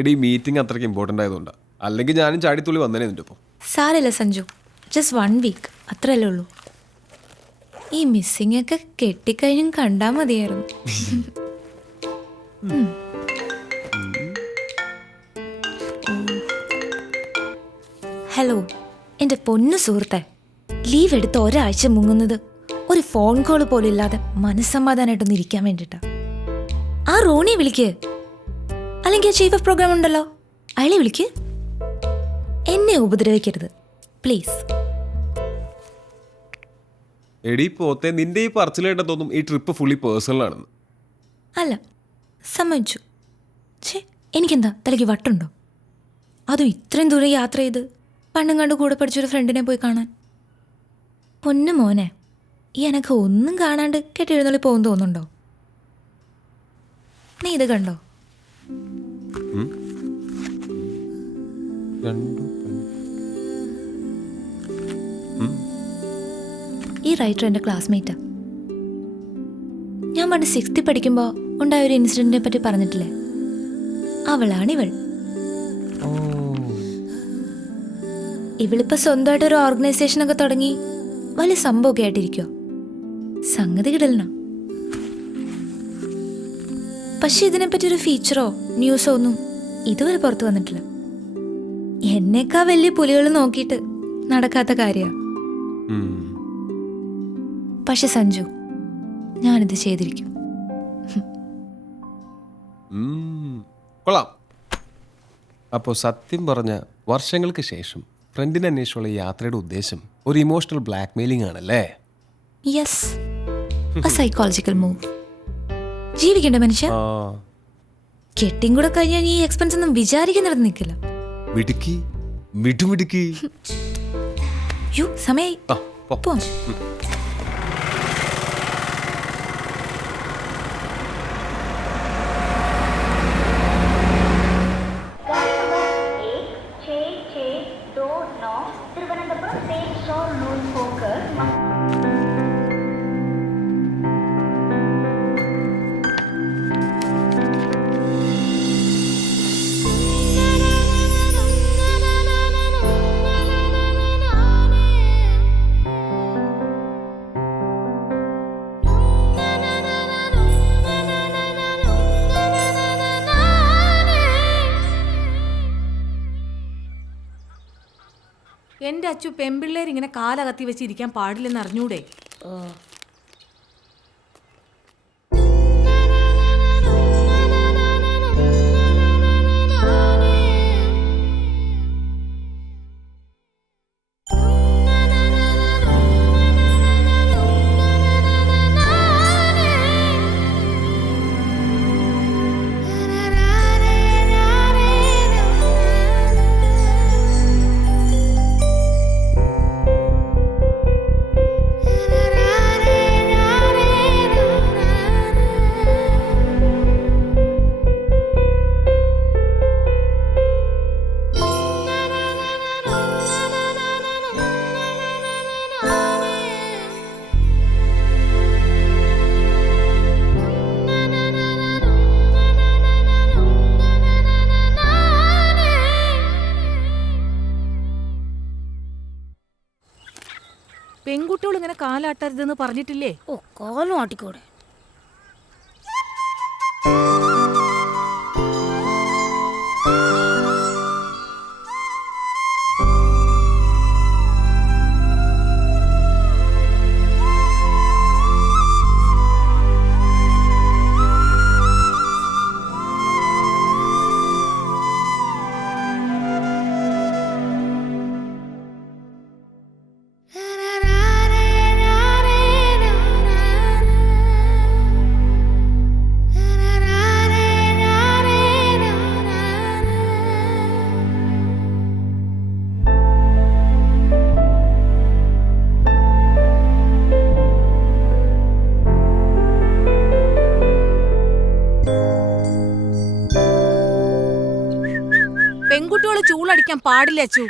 എടി മീറ്റിംഗ് അത്രയ്ക്ക് ഇമ്പോർട്ടൻ്റ് ആയതുകൊണ്ടാണ്. അല്ലെങ്കിൽ ഞാനും ചാടിത്തുള്ളി വന്നേനെ നിൻ്റെ ഒപ്പം. സാരമില്ല സഞ്ജു, ജസ്റ്റ് 1 വീക്ക് അത്രയല്ലേ ഉള്ളൂ. ഈ മിസ്സിംഗ് ഒക്കെ കെട്ടിക്കഴിഞ്ഞും കണ്ടാൽ മതിയായിരുന്നു. ഹലോ എൻ്റെ പൊന്നു സുഹൃത്തെ, ലീവ് എടുത്ത് ഒരാഴ്ച മുങ്ങുന്നത് ഒരു ഫോൺ കോൾ പോലും ഇല്ലാതെ മനസ്സമാധാനമായിട്ടൊന്ന് ഇരിക്കാൻ വേണ്ടിയിട്ടാ. ആ റോണിയെ വിളിക്ക്, അല്ലെങ്കിൽ ആ ചീഫ് ഓഫ് പ്രോഗ്രാം ഉണ്ടല്ലോ അയാളെ വിളിക്ക്. എന്നെ ഉപദ്രവിക്കരുത് പ്ലീസ്. എടി പോത്തെ, നിന്റെ ഈ പറച്ചിലായിട്ട് തോന്നും ഈ ട്രിപ്പ് ഫുള്ളി പേഴ്സണൽ ആണെന്ന്. അല്ല, സമ്മതിച്ചു. ഛേ, എനിക്കെന്താ തലയ്ക്ക് വട്ടുണ്ടോ? അതും ഇത്രയും ദൂരം യാത്ര ചെയ്ത് പണ്ടും കണ്ട് കൂടെ പഠിച്ചൊരു ഫ്രണ്ടിനെ പോയി കാണാൻ. പൊന്നു മോനെ, ഈ എനക്ക് ഒന്നും കാണാണ്ട് കെട്ടിയെഴുന്നള്ളി പോകും തോന്നുന്നുണ്ടോ? നീ ഇത് കണ്ടോ? ഈ റൈറ്റർ എൻ്റെ ക്ലാസ്മേറ്റാ. ഞാൻ പണ്ട് 6th പഠിക്കുമ്പോൾ ഉണ്ടായ ഒരു ഇൻസിഡന്റിനെ പറ്റി പറഞ്ഞിട്ടില്ലേ, അവളാണിവൾ. ഇവളിപ്പോൾ സ്വന്തമായിട്ട് ഒരു ഓർഗനൈസേഷനൊക്കെ തുടങ്ങി വലിയ സംഭവമൊക്കെ ആയിട്ടിരിക്കുക. സംഗതി കിടലന. പക്ഷെ ഇതിനെപ്പറ്റി ഒരു ഫീച്ചറോ ന്യൂസോ ഒന്നും ഇതുവരെ പുറത്തു വന്നിട്ടില്ല. എന്നേക്കാ വലിയ പുലികൾ നോക്കിയിട്ട് നടക്കാത്ത കാര്യമാണ്. പക്ഷെ സഞ്ജു, ഞാനിത് ചെയ്തിരിക്കും. കൊള്ളാം. അപ്പോൾ സത്യം പറഞ്ഞ വർഷങ്ങൾക്ക് ശേഷം ഫ്രണ്ടിനെ അന്വേഷിച്ചുള്ള യാത്രയുടെ ഉദ്ദേശം ഒരു ഇമോഷണൽ ബ്ലാക്ക് മെയിലിംഗ് ആണല്ലേ? Yes, a psychological move. ജീവിക്കണ്ട മനുഷ്യ. കെട്ടിയും കൂടെ കഴിഞ്ഞാൽ ഈ എക്സ്പെൻസ് ഒന്നും വിചാരിക്കുന്നിടത്ത് നിൽക്കില്ല. മിടുക്കി, മിടുമിടുക്കി. യോ, സമയായി. പോവാം. എൻ്റെ അച്ചു പെമ്പിള്ളേർ ഇങ്ങനെ കാലകത്തി വെച്ചിരിക്കാൻ പാടില്ലെന്ന് അറിഞ്ഞൂടെ? പെൺകുട്ടികൾ ഇങ്ങനെ കാലാട്ടരുതെന്ന് പറഞ്ഞിട്ടില്ലേ? ഓ, കാലും ആട്ടിക്കൂടെ. പെൺകുട്ടികൾ ചൂളടിക്കാൻ പാടില്ല അച്ചു.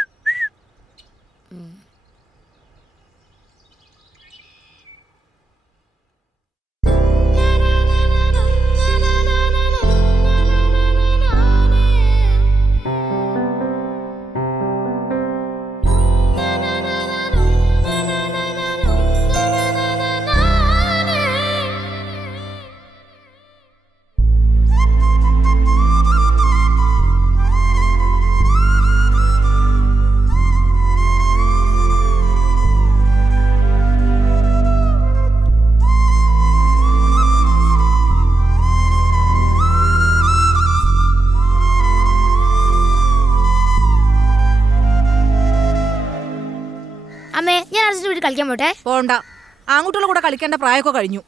കസിൻസിന്റെ വീട്ടിൽ കളിക്കാൻ പോട്ടെ? പോണ്ട, ആൺകുട്ടികളുടെ കൂടെ കളിക്കേണ്ട പ്രായമൊക്കെ കഴിഞ്ഞു.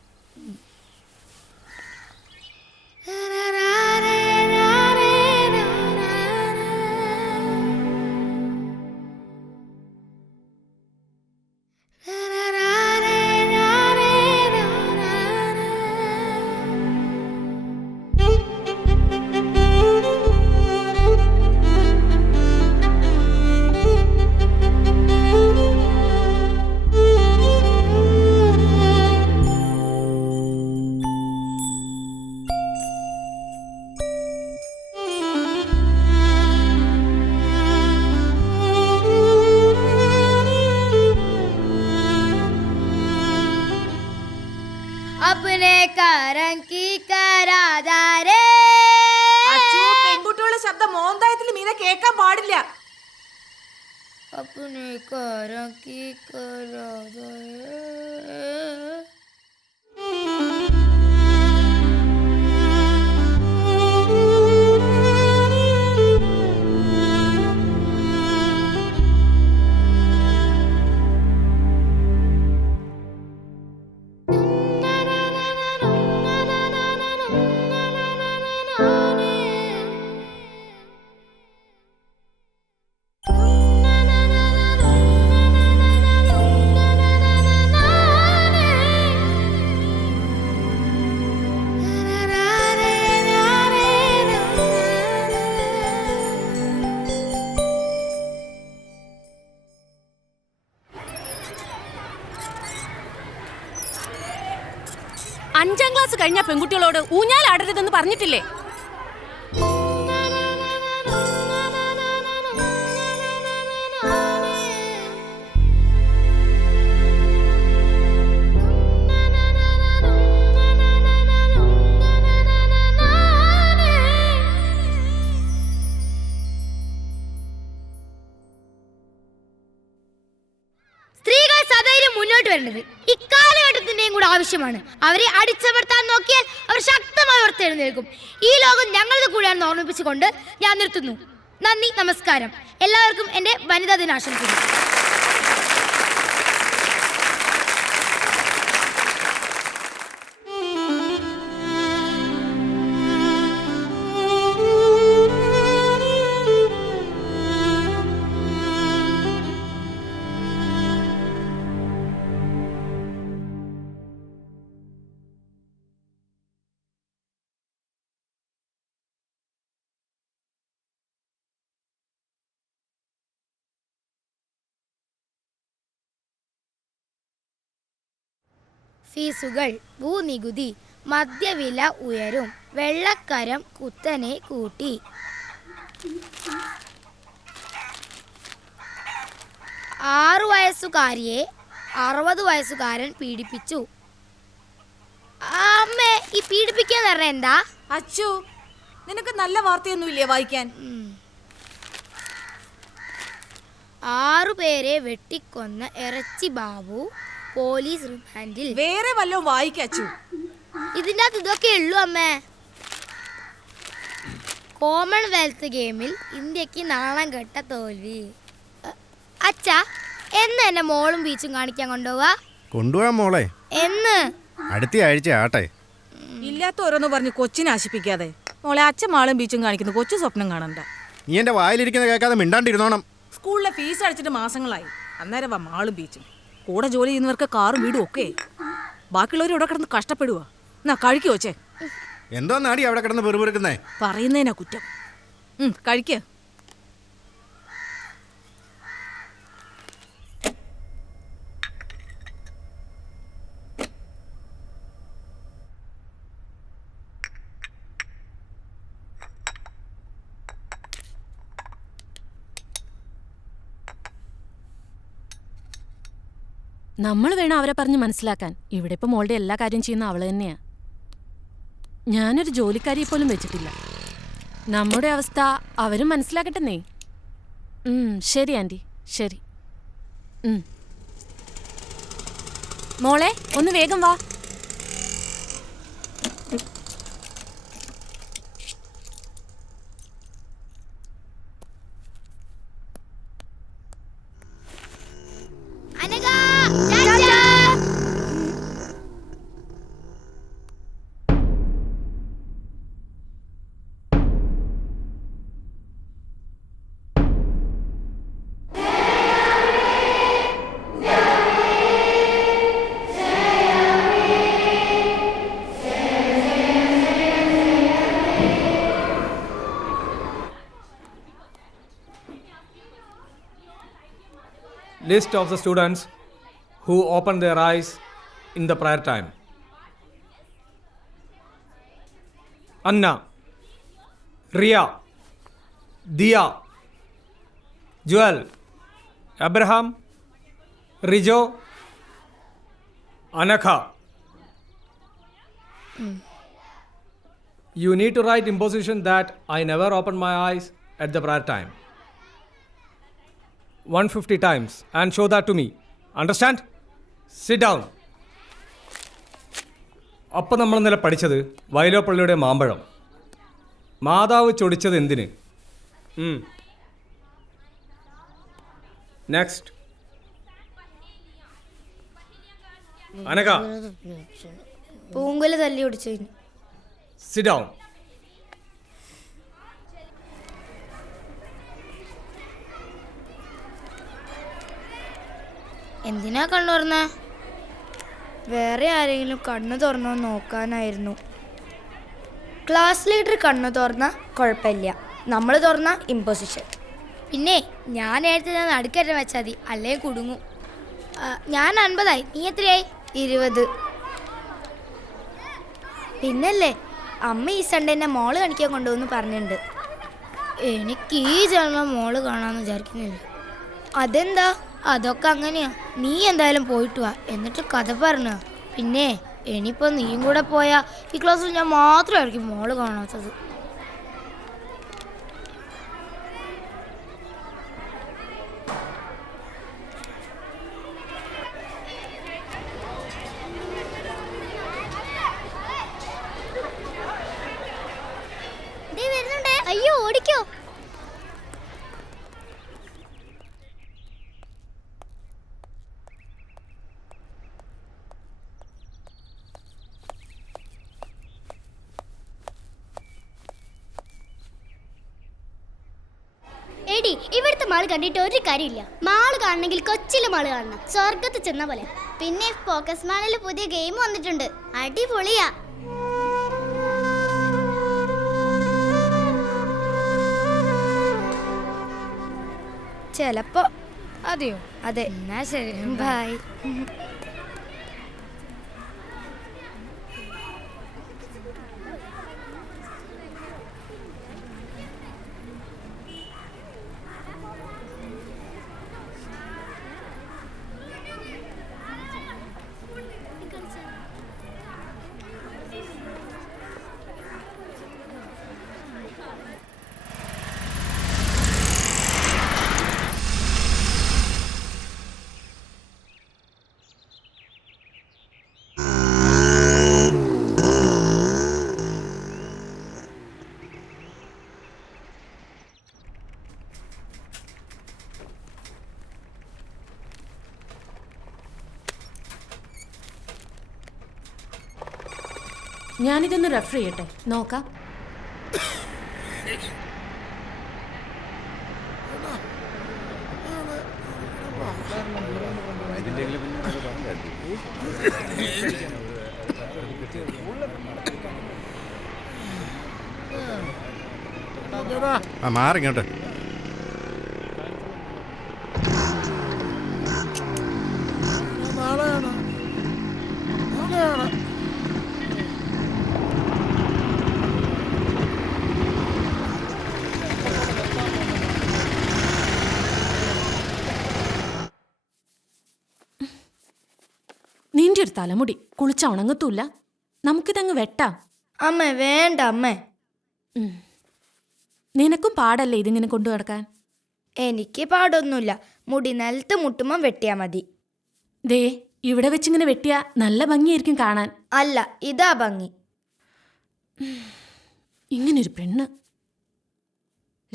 പെൺകുട്ടികളുടെ ശബ്ദം മോന്തായത്തിൽ മീനെ കേൾക്കാൻ പാടില്ല. അഞ്ചാം ക്ലാസ് കഴിഞ്ഞ പെൺകുട്ടികളോട് ഊഞ്ഞാലാടരുതെന്ന് പറഞ്ഞിട്ടില്ലേ? സ്ത്രീകൾ സധൈര്യം മുന്നോട്ട് വരേണ്ടത് ഇക്കാലഘട്ടത്തിന്റെയും കൂടെ ആവശ്യമാണ്. അവരെ അടിച്ചമർത്താൻ നോക്കിയാൽ അവർ ശക്തമായി ഉയർത്തെഴുന്നേൽക്കും. ഈ ലോകം ഞങ്ങളുടെ കൂടെയാണെന്ന് ഓർമ്മിപ്പിച്ചുകൊണ്ട് ഞാൻ നിർത്തുന്നു. നന്ദി, നമസ്കാരം. എല്ലാവർക്കും എൻ്റെ വനിതാ ദിനാശംസകൾ. ഫീസുകൾ, ഭൂനികുതി, മദ്യവില ഉയരും, വെള്ളക്കരം കുത്തനെ കൂട്ടി. 6 വയസ്സുകാരിയെ 60 വയസ്സുകാരൻ പീഡിപ്പിച്ചു. അമ്മേ, ഈ പീഡിപ്പിക്കാൻ പറഞ്ഞ എന്താ? അച്ചു, നിനക്ക് നല്ല വാർത്തയൊന്നുമില്ലേ വായിക്കാൻ? 6 പേരെ വെട്ടിക്കൊന്ന ഇറച്ചി ബാബു പോലീസ് റിമാൻഡിൽ. വേറെ വല്ലതും വായിക്കച്ചു. ഇതിൻ്റെ അകത്ത് ഇതൊക്കെ ഉള്ളൂ അമ്മേ. കോമൺവെൽത്ത് ഗെയിമിൽ ഇന്ത്യക്ക് നാണം കെട്ട തോൽവി. അച്ഛാ, എന്ന് എന്നെ മോളും ബീച്ചും കാണിക്കാൻ കൊണ്ടുപോവാ? കൊണ്ടുപോകാൻ മോളെ. എന്ന്? അടുത്ത ആഴ്ച ആട്ടെ. ഇല്ലാത്ത ഓരോന്ന് പറഞ്ഞ് കൊച്ചിനെ ആശിപ്പിക്കാതെ. മോളെ, അച്ഛൻ മാളും ബീച്ചും കാണിക്കുന്നു, കൊച്ചു സ്വപ്നം കാണണ്ട. നീ എൻ്റെ വായിലിരിക്കുന്ന കേൾക്കാതെ മിണ്ടാണ്ടിരുന്നോണം. സ്കൂളിലെ ഫീസ് അടച്ചിട്ട് മാസങ്ങളായി. അന്നേരം വാ മാളും ബീച്ചും. കൂടെ ജോലി ചെയ്യുന്നവർക്ക് കാറും വീടും ഒക്കെ. ബാക്കിയുള്ളവർ ഇവിടെ കിടന്ന് കഷ്ടപ്പെടുക. എന്നാ കഴിക്കു വച്ചേ. എന്തോ നാടി അവിടെ കിടന്ന് പെറുപെറുക്കുന്നേ? പറയുന്നതിനാ കുറ്റം. കഴിക്ക. നമ്മൾ വേണം അവരെ പറഞ്ഞ് മനസ്സിലാക്കാൻ. ഇവിടെ ഇപ്പം മോളുടെ എല്ലാ കാര്യം ചെയ്യുന്ന അവള് തന്നെയാ. ഞാനൊരു ജോലിക്കാരിയെ പോലും വെച്ചിട്ടില്ല. നമ്മുടെ അവസ്ഥ അവരും മനസ്സിലാക്കട്ടെന്നേ. ശരി ആൻറ്റി, ശരി. മോളെ, ഒന്ന് വേഗം വാ. Anagha list of the students who opened their eyes in the prayer time. Anna, Ria, Dia, Joel, Abraham, Rijo, Anakha. You need to write imposition that I never opened my eyes at the prayer time 150 times and show that to me. Understand? Sit down. അപ്പം നമ്മൾ ഇന്നലെ പഠിച്ചത് വയലോപ്പള്ളിയുടെ മാമ്പഴം. മാതാവ് ചൊടിച്ചത് എന്തിന്? Next. അനക, പൂങ്കുല തല്ലി ഒടിച്ചതിന്. Sit down. എന്തിനാ കണ്ണു തുറന്നേ? വേറെ ആരെങ്കിലും കണ്ണു തുറന്നോ നോക്കാനായിരുന്നു. ക്ലാസ് ലീഡർ കണ്ണു തുറന്ന കുഴപ്പമില്ല, നമ്മൾ തുറന്ന ഇമ്പോസിഷൻ. പിന്നെ ഞാൻ നേരത്തെ ഞാൻ നടുക്കറ്റം വെച്ചാൽ മതി, അല്ലെങ്കിൽ കുടുങ്ങും. ഞാൻ 50 നീ എത്രയായി? 20. പിന്നല്ലേ അമ്മ ഈ സൺഡേ എന്നെ മോള് കാണിക്കാൻ കൊണ്ടുപോകുന്നു പറഞ്ഞിട്ടുണ്ട്. എനിക്ക് ഈ ജന്മം മോള് കാണാമെന്ന് വിചാരിക്കുന്നില്ല. അതെന്താ? അതൊക്കെ അങ്ങനെയാ. നീ എന്തായാലും പോയിട്ട് വാ, എന്നിട്ട് കഥ പറഞ്ഞ. പിന്നെ ഇനിയിപ്പോൾ നീയും കൂടെ പോയാൽ ഈ ക്ലാസ്സിൽ ഞാൻ മാത്രമായിരിക്കും മോള് കാണാത്തത്. അയ്യോ, ഓടിക്കോ. എടി, ഇവിടുത്തെ മാള് കണ്ടിട്ട് ഒരു കാര്യമില്ല. മാള് കാണണമെങ്കിൽ കൊച്ചിയിലെ മാള് കാണണം, സ്വർഗത്ത് ചെന്ന പോലെ. പിന്നെ ഫോക്കസ് മാളിൽ പുതിയ ഗെയിം വന്നിട്ടുണ്ട്, അടിപൊളിയാ. ചിലപ്പോ. അതെയോ? അതെ. എന്നാ ശരി, ബൈ. ഞാനിതൊന്ന് റെഫർ ചെയ്യട്ടെ, നോക്കാം. മാറിങ്ങോട്ട്. നിന്റെ ഒരു തലമുടി കുളിച്ച ഉണങ്ങത്തൂല്ല, നമുക്കിതങ്ങ് വെട്ടാം. അമ്മ വേണ്ട അമ്മേ. നിനക്കും പാടല്ലേ ഇതിങ്ങനെ കൊണ്ടു നടക്കാൻ? എനിക്ക് പാടൊന്നുമില്ല, മുടി നിലത്ത് മുട്ടുമ്പം വെട്ടിയാ മതി. ദേ, ഇവിടെ വെച്ചിങ്ങനെ വെട്ടിയാ നല്ല ഭംഗിയായിരിക്കും കാണാൻ. അല്ല, ഇതാ ഭംഗി. ഇങ്ങനൊരു പെണ്ണ്.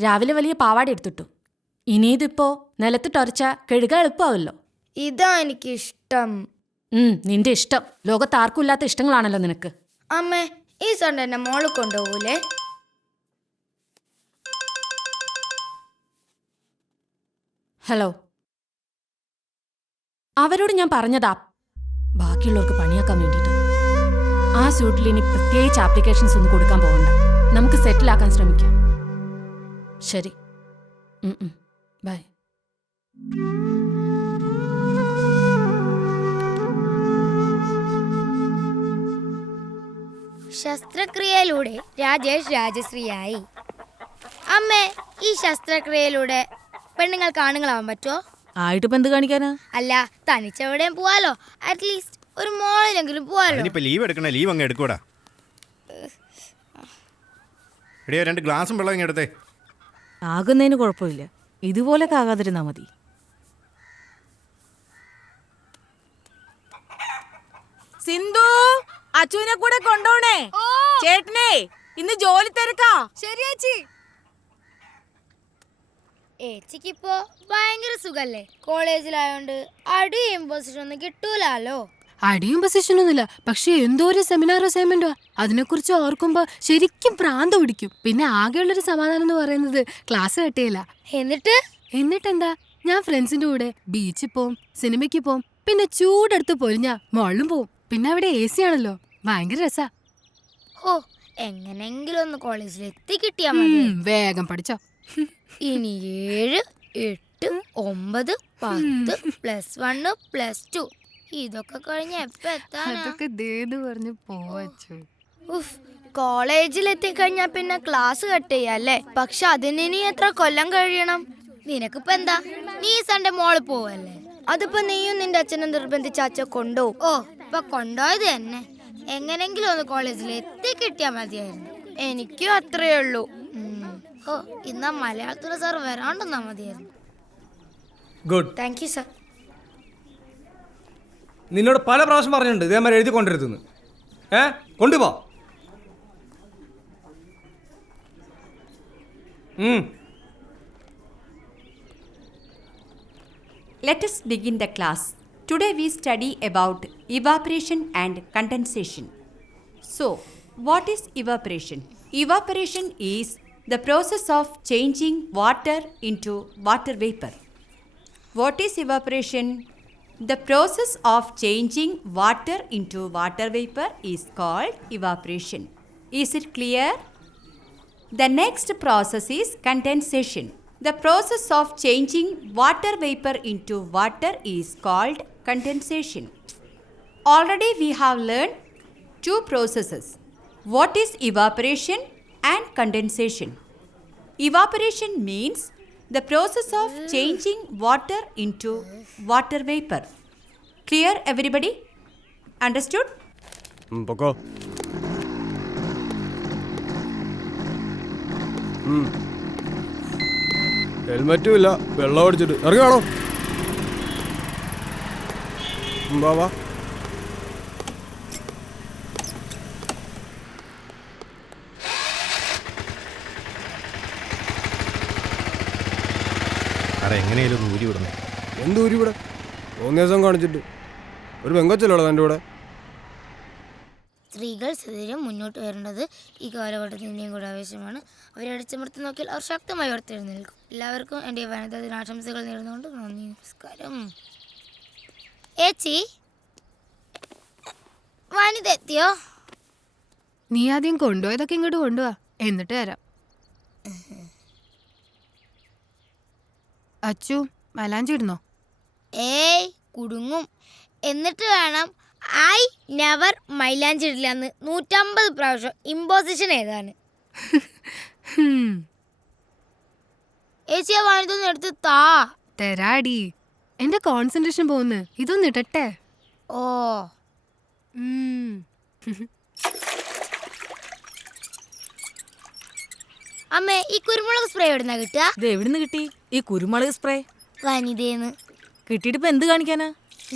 രാവിലെ വലിയ പാവാട എടുത്തിട്ടു, ഇനിയിതിപ്പോ നിലത്തിട്ടൊരച്ച കഴുകാൻ എളുപ്പമാവല്ലോ. ഇതാ എനിക്കിഷ്ടം. നിന്റെ ഇഷ്ടം. ലോകത്താർക്കും ഇല്ലാത്ത ഇഷ്ടങ്ങളാണല്ലോ നിനക്ക്. അമ്മേ, ഈ സൺഡേ എന്നെ മോള് കൊണ്ടുപോകൂലേ? ഹലോ, അവരോട് ഞാൻ പറഞ്ഞതാ ബാക്കിയുള്ളവർക്ക് പണിയാക്കാൻ വേണ്ടിയിട്ട്. ആ സ്യൂട്ടിൽ ഇനി പ്രത്യേകിച്ച് ആപ്ലിക്കേഷൻസ് ഒന്നും കൊടുക്കാൻ പോകണ്ട, നമുക്ക് സെറ്റിലാക്കാൻ ശ്രമിക്കാം. ശരി, ബൈ. ശസ്ത്രക്രിയയിലൂടെ രാജേഷ് രാജശ്രീയായി. അമ്മേ, ഈ ശസ്ത്രക്രിയയിലൂടെ പെണ്ണുങ്ങൾക്ക് ആണുങ്ങളാവാൻ പറ്റുമോ? ആയിട്ടിപ്പോ എന്ത് കാണിക്കാനാ? അല്ല, തനിച്ചെവിടെയും പോവാലോ. അറ്റ്ലീസ്റ്റ് ഒരു മോളിലെങ്കിലും പോവാലോ. അതിനിപ്പോ ലീവ് എടുക്കണേ, ലീവ് അങ്ങ് എടുക്കൂടാ. എടിയോ 2 ഗ്ലാസും വെള്ളം ഇങ്ങ് എടുത്തേ. ആകുന്നതിന് കുഴപ്പമില്ല, ഇതുപോലൊക്കെ ആകാതിരുന്നാ മതി. സിന്ധു, അച്ചുവിനെ കൂടെ കൊണ്ടോണേ. ചേട്ടനെ ഇന്ന് ജോലി തിരക്കാ. ശരി ചേച്ചി. ഏച്ചിക്കിപ്പോ ഭയങ്കര സുഖല്ലേ? കോളേജിലായോണ്ട് അടിയും പൊസിഷൻ ഒന്നും കിട്ടൂലോ. അടിയും പൊസിഷനൊന്നുമില്ല, പക്ഷെ എന്തോ ഒരു സെമിനാർ അസൈൻമെന്റോ അതിനെക്കുറിച്ച് ഓർക്കുമ്പോ ശരിക്കും പ്രാന്ത് പിടിക്കും. പിന്നെ ആകെയുള്ളൊരു സമാധാനം എന്ന് പറയുന്നത് ക്ലാസ് കട്ടിയില്ല. എന്നിട്ടെന്താ, ഞാൻ ഫ്രണ്ട്സിന്റെ കൂടെ ബീച്ചിൽ പോവും, സിനിമയ്ക്ക് പോവും, പിന്നെ ചൂടെടുത്ത് പൊരിഞ്ഞ മോളിലും പോവും. പിന്നെ അവിടെ AC ആണല്ലോ, ഭയങ്കര രസാ. ഓ, എങ്ങനെങ്കിലും ഒന്ന് കോളേജിൽ എത്തി കിട്ടിയാ മതി. വേഗം പഠിച്ചോ. ഇനി 7, 8, 9, 10 +1 +2 ഇതൊക്കെ കഴിഞ്ഞ എപ്പ എത്താനാ? അതൊക്കെ പറഞ്ഞു പോവച്ചു. കോളേജിൽ എത്തിക്കഴിഞ്ഞാ പിന്നെ ക്ലാസ് കട്ട് ചെയ്യല്ലേ. പക്ഷെ അതിന് ഇനി എത്ര കൊല്ലം കഴിയണം? നിനക്കിപ്പോ എന്താ, നീ സൺഡേ മോള് പോവല്ലേ? അതിപ്പോ നീയും നിന്റെ അച്ഛനും നിർബന്ധിച്ച അച്ഛൻ കൊണ്ടുപോകും. ഓ, ഇപ്പൊ കൊണ്ടുപോയത് തന്നെ. എങ്ങനെങ്കിലും ഒന്ന് കോളേജിൽ എത്തി കിട്ടിയാ മതിയായിരുന്നു. എനിക്കും അത്രയേ ഉള്ളൂ. ഓ, ഇന്നാ മലയാളത്തിലെ സാർ വരാണ്ടെന്നാ മതിയായിരുന്നു. ഗുഡ്. Thank you sir. നിന്നോട് പല പ്രാവശ്യം പറഞ്ഞിട്ടുണ്ട് ഇതേമാതിരി എഴുതി കൊണ്ടിരുത്തുന്നു. കൊണ്ടുപോ. Let us begin the class. Today we study about evaporation and condensation. So, what is evaporation? Evaporation is the process of changing water into water vapor. What is evaporation? The process of changing water into water vapor is called evaporation. Is it clear? The next process is condensation. The process of changing water vapor into water is called condensation. Already we have learned 2 processes. What is evaporation and condensation? Evaporation means the process of changing water into water vapor. Clear, everybody? Understood? പൊക്കോ. ഹെൽമെറ്റും ഇല്ല, വെള്ളം അടിച്ചിട്ട് ഇറങ്ങാണോ? വാ. എങ്ങനെയാലും ഊരി വിടണേ. എന്ത് ഊരി ഇവിടെ? 3 ദിവസം കാണിച്ചിട്ട് ഒരു പെങ്കൊച്ചല്ലോ എൻ്റെ കൂടെ. സ്ത്രീകൾ സദൈര്യം മുന്നോട്ട് വരേണ്ടത് ഈ കാലഘട്ടത്തിൻ്റെയും കൂടെ ആവശ്യമാണ്. അവരെ അടിച്ചമർത്തി നോക്കിയാൽ അവർ ശക്തമായി ഉയർത്തെഴുന്നേൽക്കും. എല്ലാവർക്കും എൻ്റെ വനിതാ ദിനാശംസകൾ നേർന്നുകൊണ്ട് നന്ദി, നമസ്കാരം. ഏച്ചി, വനിത എത്തിയോ? നീ ആദ്യം കൊണ്ടുപോയതൊക്കെ ഇങ്ങോട്ട് കൊണ്ടുപോവാ, എന്നിട്ട് തരാം. അച്ചു, മലാഞ്ചി ഇടുന്നോ? ഏയ്, കുടുങ്ങും. എന്നിട്ട് വേണം ഐ നെവർ മൈലാഞ്ചി ഇടില്ലെന്ന് 150 പ്രാവശ്യം ഇമ്പോസിഷൻ ഏതാണ്? ഏച്ചി, ആ വനിതൊന്ന് എടുത്ത് താ. തരാടി, എന്റെ കോൺസെൻട്രേഷൻ പോകുന്നു. ഇതൊന്ന് ഇടട്ടെ. ഓ, അമ്മേ, ഈ കുരുമുളക് സ്പ്രേ എവിടുന്നാ കിട്ടുക? ഇത് എവിടുന്ന് കിട്ടി ഈ കുരുമുളക് സ്പ്രേ? വനിതേന്ന്. കിട്ടിയിട്ടിപ്പോ എന്ത് കാണിക്കാനാ?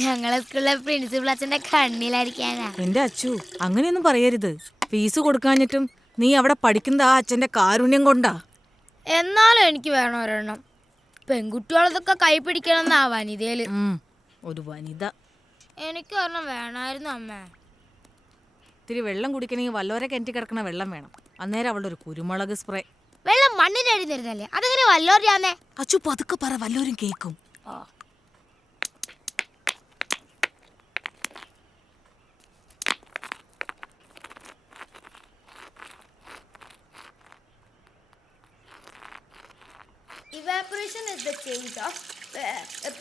ഞങ്ങളെ സ്കൂളിലെ പ്രിൻസിപ്പൽ അച്ഛന്റെ കണ്ണിലായിരിക്കാനാ. എന്റെ അച്ചു, അങ്ങനെയൊന്നും പറയരുത്. ഫീസ് കൊടുക്കാഞ്ഞിട്ടും നീ അവിടെ പഠിക്കുന്ന ആ അച്ഛന്റെ കാരുണ്യം കൊണ്ടാ. എന്നാലും എനിക്ക് വേണം ഒരെണ്ണം. പെൺകുട്ടികളതൊക്കെ കൈ പിടിക്കണമെന്നാ വനിതയില്. ഒരു വനിത. എനിക്ക് ഒരെണ്ണം വേണമായിരുന്നു അമ്മേ. ഇത്തിരി വെള്ളം കുടിക്കണമെങ്കിൽ വല്ലോരെ കിണറ്റി കിടക്കണ വെള്ളം വേണം. അന്നേരം അവളുടെ ഒരു കുരുമുളക് സ്പ്രേ. വെള്ളം മണ്ണിന് അടിഞ്ഞിരുന്നല്ലേ, അതെങ്ങനെ വല്ലോറിയാന്നേ? അച്ചു, പതുക്കെ പറ, വല്ലോരും കേൾക്കും. Evaporation is the change of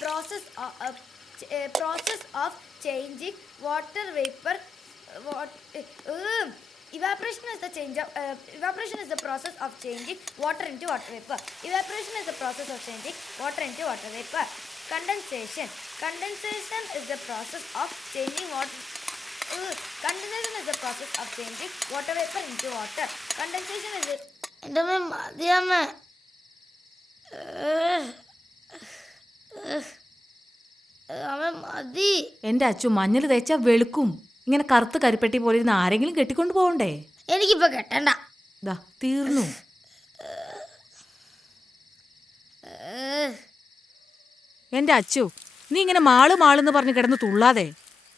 process of changing water vapor Evaporation is the process of changing water into water vapor. Evaporation is the process of changing water into water vapor. Condensation is the process of changing water. Condensation is the process of changing water vapor into water. Condensation is the. എന്റെ അച്ചു മഞ്ഞൾ തേച്ചാ വെളുക്കും. ഇങ്ങനെ കറുത്ത് കരിപ്പെട്ടി പോലെ ഇരുന്ന് ആരെങ്കിലും കെട്ടിക്കൊണ്ട് പോകണ്ടേ? എനിക്കിപ്പോ കെട്ടണ്ട. ദാ തീർന്നു. എന്റെ അച്ചു, നീ ഇങ്ങനെ മാളെന്ന് പറഞ്ഞ് കിടന്ന് തുള്ളാതെ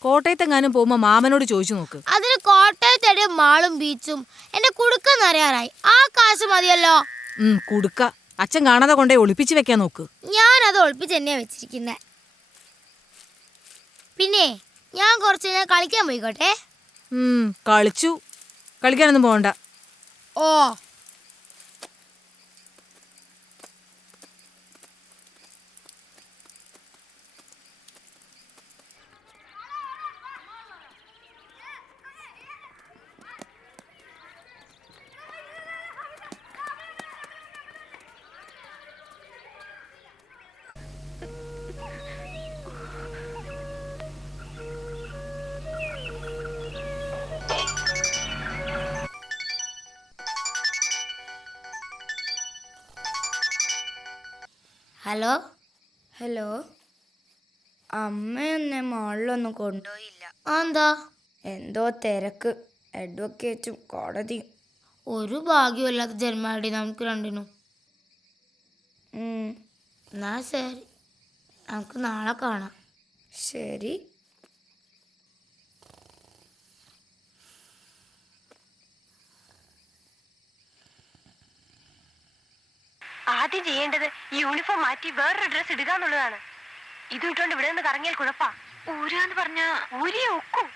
കോട്ടയത്തെങ്ങാനും പോകുമ്പോ മാമനോട് ചോദിച്ചു നോക്ക്. അതിന് കോട്ടയത്തെ മാളും ബീച്ചും എന്റെ കുടുക്കെന്നറിയാറായി. ആ കാശ് മതിയല്ലോ. കുടുക്ക അച്ഛൻ കാണാതെ കൊണ്ടേ ഒളിപ്പിച്ച് വെക്കാൻ നോക്ക്. ഞാനത് ഒളിപ്പിച്ച് തന്നെയാ വെച്ചിരിക്കുന്നേ. പിന്നെ ഞാൻ കുറച്ച് നേരം കളിക്കാൻ പോയിക്കോട്ടെ. കളിച്ചു. കളിക്കാനൊന്നും പോകണ്ട. ഓ ഹലോ അമ്മയൊന്നെ മാളിലൊന്നും കൊണ്ടുപോയില്ല. എന്താ? എന്തോ തിരക്ക്, അഡ്വക്കേറ്റും കോടതിയും. ഒരു ഭാഗ്യമില്ലാത്ത ജന്മാടി നമുക്ക് രണ്ടിനും. എന്നാ ശരി, നമുക്ക് നാളെ കാണാം. ശരി. ആദ്യം ചെയ്യേണ്ടത് ഈ യൂണിഫോം മാറ്റി വേറൊരു ഡ്രസ് ഇടുക എന്നുള്ളതാണ്. ഇത് ഇട്ടുകൊണ്ട് ഇവിടെ നിന്ന് കറങ്ങിയാൽ കുഴപ്പാ. ഊരാന്ന് പറഞ്ഞാ ഊരിയെ ഒക്കും.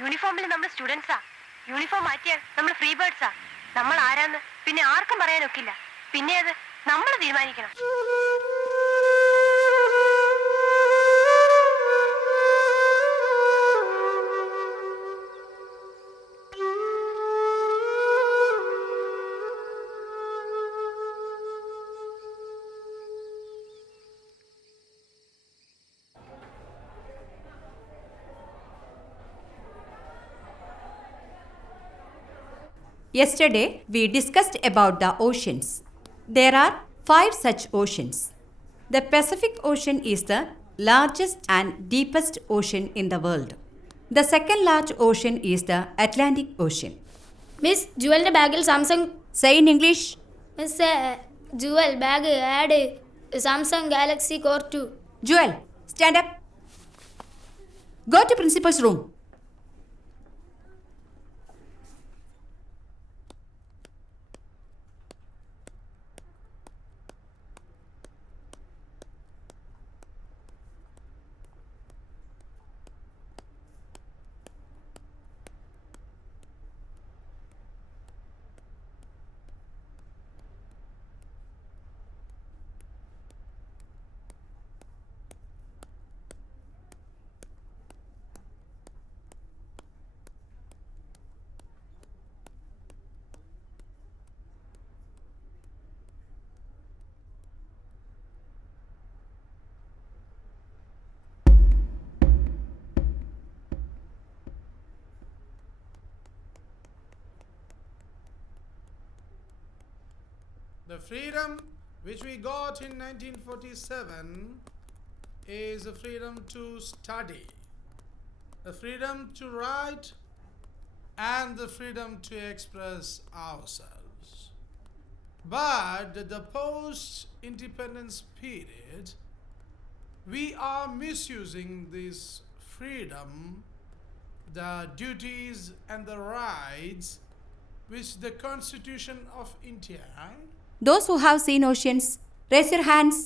യൂണിഫോമിൽ നമ്മൾ സ്റ്റുഡൻസാ. യൂണിഫോം മാറ്റിയാൽ നമ്മൾ ഫ്രീ ബേർഡ്സാ. നമ്മൾ ആരാന്ന് പിന്നെ ആർക്കും പറയാനൊക്കില്ല. പിന്നെ അത് നമ്മൾ തീരുമാനിക്കണം. Yesterday, we discussed about the oceans. There are 5 such oceans. The Pacific Ocean is the largest and deepest ocean in the world. The second large ocean is the Atlantic Ocean. Miss ജുവലിന്റെ ബാഗിൽ Samsung. Say in English. Miss Jewel bag had Samsung Galaxy Core 2. Joel, stand up. Go to principal's room. The freedom which we got in 1947 is the freedom to study, the freedom to write, and the freedom to express ourselves. But the post-independence period, we are misusing this freedom, the duties and the rights which the Constitution of India. Those who have seen oceans, raise your hands.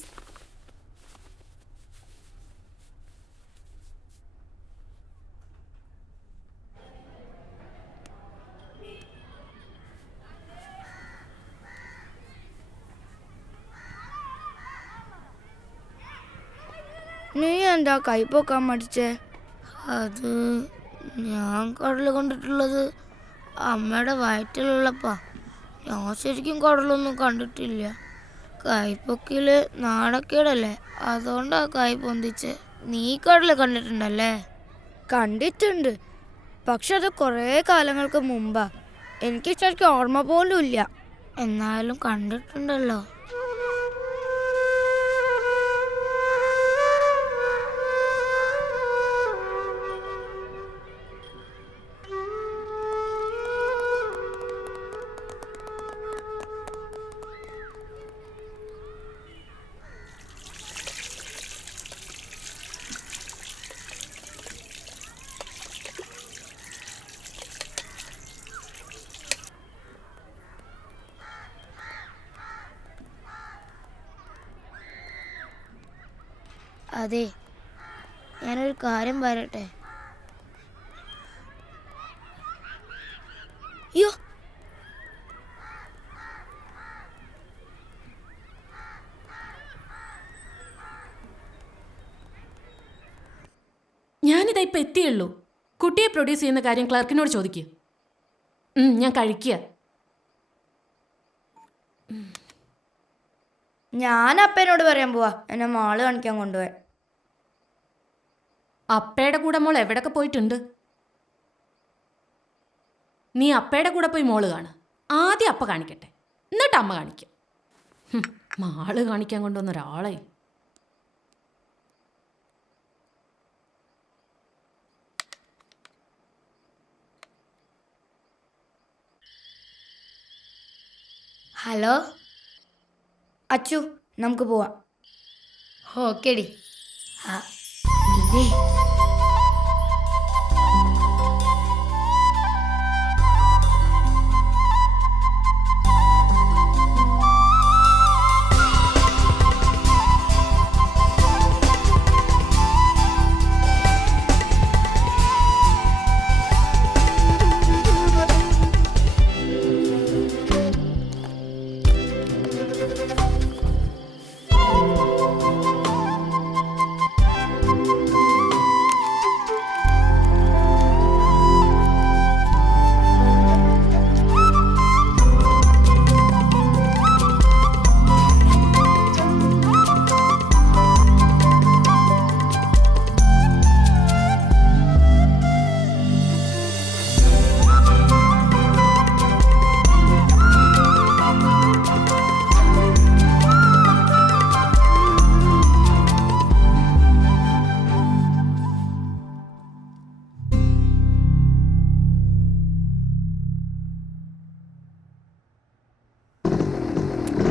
നീ എന്താ കൈപ്പൊക്കാൻ മടിച്ചേ? അത് ഞാൻ കടൽ കണ്ടിട്ടുള്ളത് അമ്മയുടെ വയറ്റിലുള്ളപ്പാ. ഞാൻ ശരിക്കും കടലൊന്നും കണ്ടിട്ടില്ല. കൈപ്പൊക്കില് നാണക്കേടല്ലേ, അതുകൊണ്ടാ കൈ പൊന്തിച്ച്. നീ കടൽ കണ്ടിട്ടുണ്ടല്ലേ? കണ്ടിട്ടുണ്ട്, പക്ഷെ അത് കുറേ കാലങ്ങൾക്ക് മുമ്പാ. എനിക്ക് ശരിക്കും ഓർമ്മ പോലും ഇല്ല. എന്നാലും കണ്ടിട്ടുണ്ടല്ലോ. അതെ, ഞാനൊരു കാര്യം പറയട്ടെ. അയ്യോ, ഞാനിതാ ഇപ്പം എത്തിയുള്ളൂ. കുട്ടിയെ പ്രൊഡ്യൂസ് ചെയ്യുന്ന കാര്യം ക്ലർക്കിനോട് ചോദിക്കുക. ഞാൻ കഴിക്കുക. ഞാൻ അപ്പനോട് പറയാൻ പോവാ എന്നെ മാള് കാണിക്കാൻ കൊണ്ടുപോയി. അപ്പയുടെ കൂടെ മോൾ എവിടൊക്കെ പോയിട്ടുണ്ട്? നീ അപ്പയുടെ കൂടെ പോയി മോള് കാണുക. ആദ്യം അപ്പ കാണിക്കട്ടെ, എന്നിട്ട് അമ്മ കാണിക്കാം. മാള് കാണിക്കാൻ കൊണ്ടുവന്ന ഒരാളെ. ഹലോ അച്ചു, നമുക്ക് പോവാം. ഓക്കേടി. ഇതേ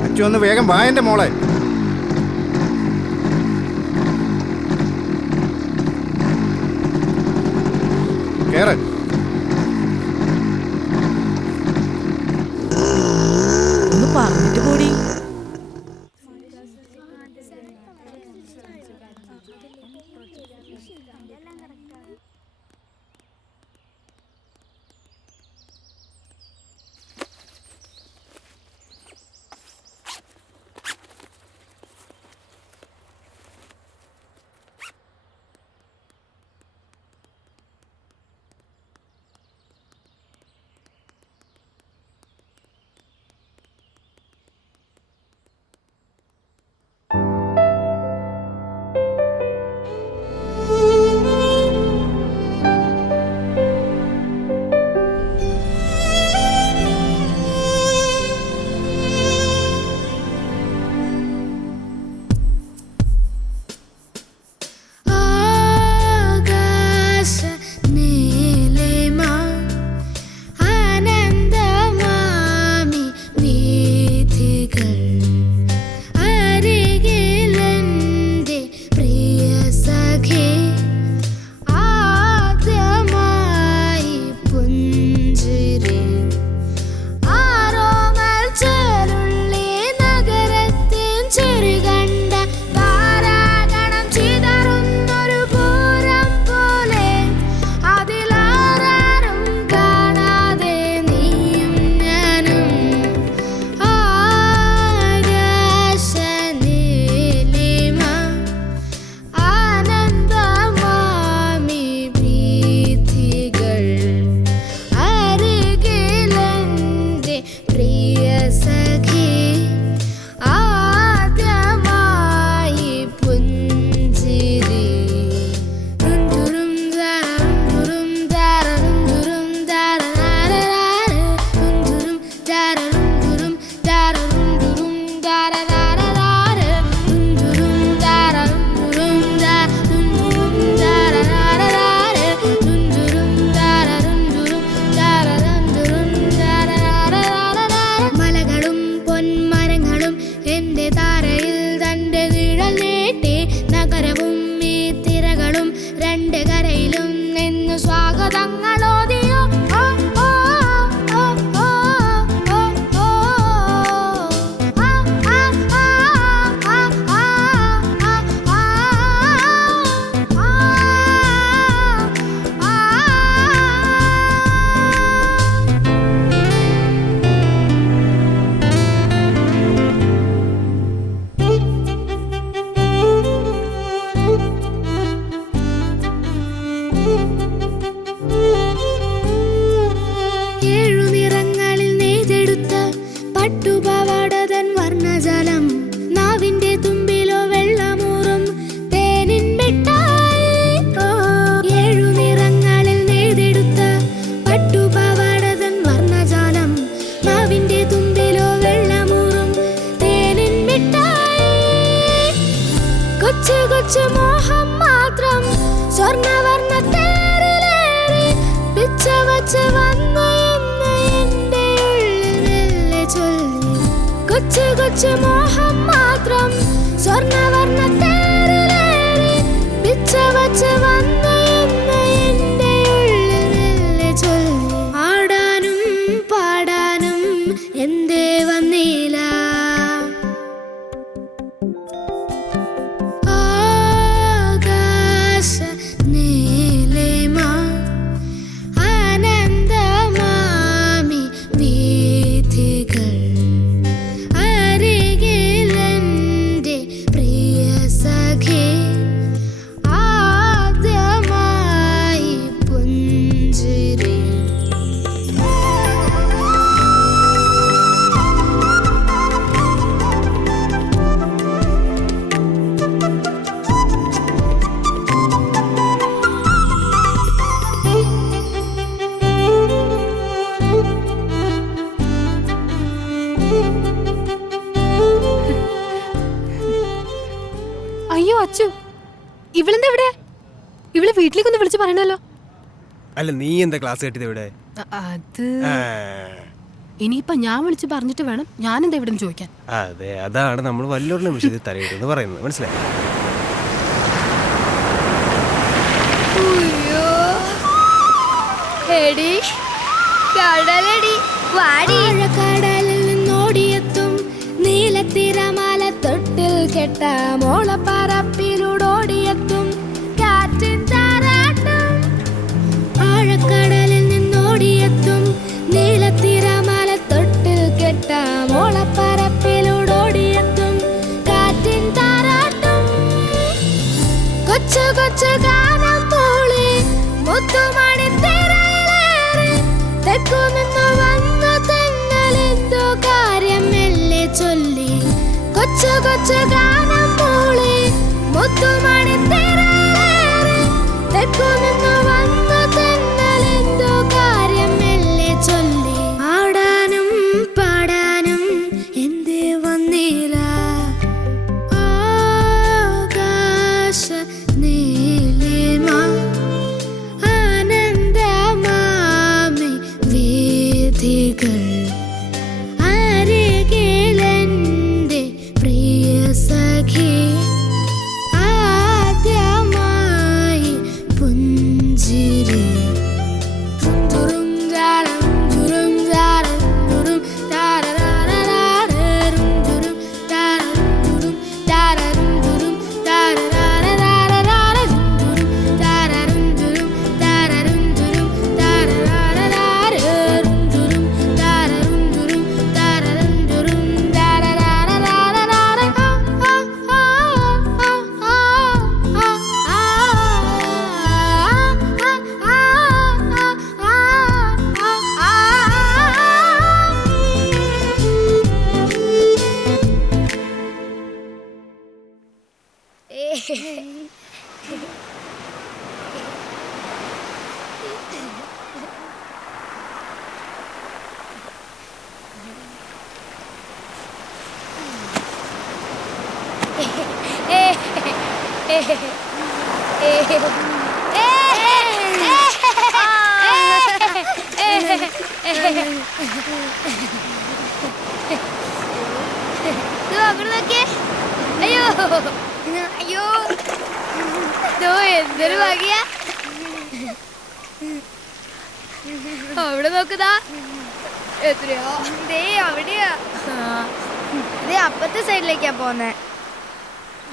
അച്ചു ഒന്ന് വേഗം വാ എൻ്റെ മോളെ. കേറ്. ഒന്ന് പറഞ്ഞിട്ട് കൂടി. കൊച്ചു മോഹം മാത്രം സ്വർണ്ണവർണ്ണ തേരിലേറി പിച്ച വച്ച് വന്നു എന്ന് എൻ്റെ ഉള്ളിൽ മെല്ലെ ചൊല്ലി. കൊച്ചു കൊച്ചു മോഹം മാത്രം സ്വർണ്ണവർണ്ണ തേരിലേറി പിച്ച വച്ച് വന്നു എന്ന് എൻ്റെ ഉള്ളിൽ മെല്ലെ ചൊല്ലി. ആടാനും പാടാനും എന്തേ വന്നില്ല. ആകാശ നീലിമ ആനന്ദമാമി വീഥികൾ അരികിലെൻ്റെ പ്രിയ സഖി ആദ്യമായി പുഞ്ചിരി. അയ്യോ അച്ചു, ഇവളെന്താ ഇവിടെ? ഇവള് വീട്ടിലേക്കൊന്ന് വിളിച്ച് പറയണല്ലോ. അല്ല, നീ എന്താ ക്ലാസ് കേട്ടത് ഇവിടെ? അത് ഇനിയിപ്പൊ ഞാൻ വിളിച്ച് പറഞ്ഞിട്ട് വേണം ഞാൻ എന്താ ഇവിടെ ചോദിക്കാൻ. അതെ, അതാണ് നമ്മൾ വല്ലൊരു നിമിഷത്തിൽ തലയിട്ടെന്ന് പറയുന്നത്, മനസ്സിലായി? കടലിൽ നിന്നോടിയെത്തും നീലത്തിരമാല തൊട്ടിൽ കെട്ട മോളപ്പറപ്പിലൂടോടിയെത്തും കാറ്റിൻ താരാട്ടും. ആഴക്കടലിൽ നിന്നോടിയെത്തും നീലത്തിരമാല തൊട്ടിൽ കെട്ട മോളപ്പറപ്പിലൂടോടിയെത്തും കാറ്റിൻ താരാട്ടും. കൊച്ചു കൊച്ചു ഗാനം മൂളി മുത്തുമണി തിരയിലേറി തെക്കു നിന്നു വന്ന തെന്നലെന്തോ കാര്യം മെല്ലെ ചൊല്ലി. കൊച്ചു കൊച്ചു ഗാനം മൂളി മുത്തുമണി തിരയിലേറി തെക്കു നിന്നു വന്ന തെന്നലെന്തോ കാര്യം മെല്ലെ ചൊല്ലി. ആടാനും പാടാനും എന്തേ വന്നില്ല. ആകാശ നീലിമ ആനന്ദമാമി വീഥികൾ അരികിലെൻ്റെ പ്രിയ സഖി ആദ്യമായി പുഞ്ചിരി. റും ജാരം ജുരും ജാരം ജുരും താരരാരരാരം ജുരും താരം ജുരും താരം ജുരും താരരാരരാരം ജുരും താരം ജുരും താരം ജുരും താരരാരരാരം ജുരും താരം ജുരും താരം ജുരും താരരാരരാരം. അയ്യോ അയ്യോ, എന്തൊരു ഭാഗ്യ. അവിടെ നോക്കുതാ, എത്രയോ ദേ അവിടെയാ. ദേ അപ്പത്തെ സൈഡിലേക്കാ പോന്നെ.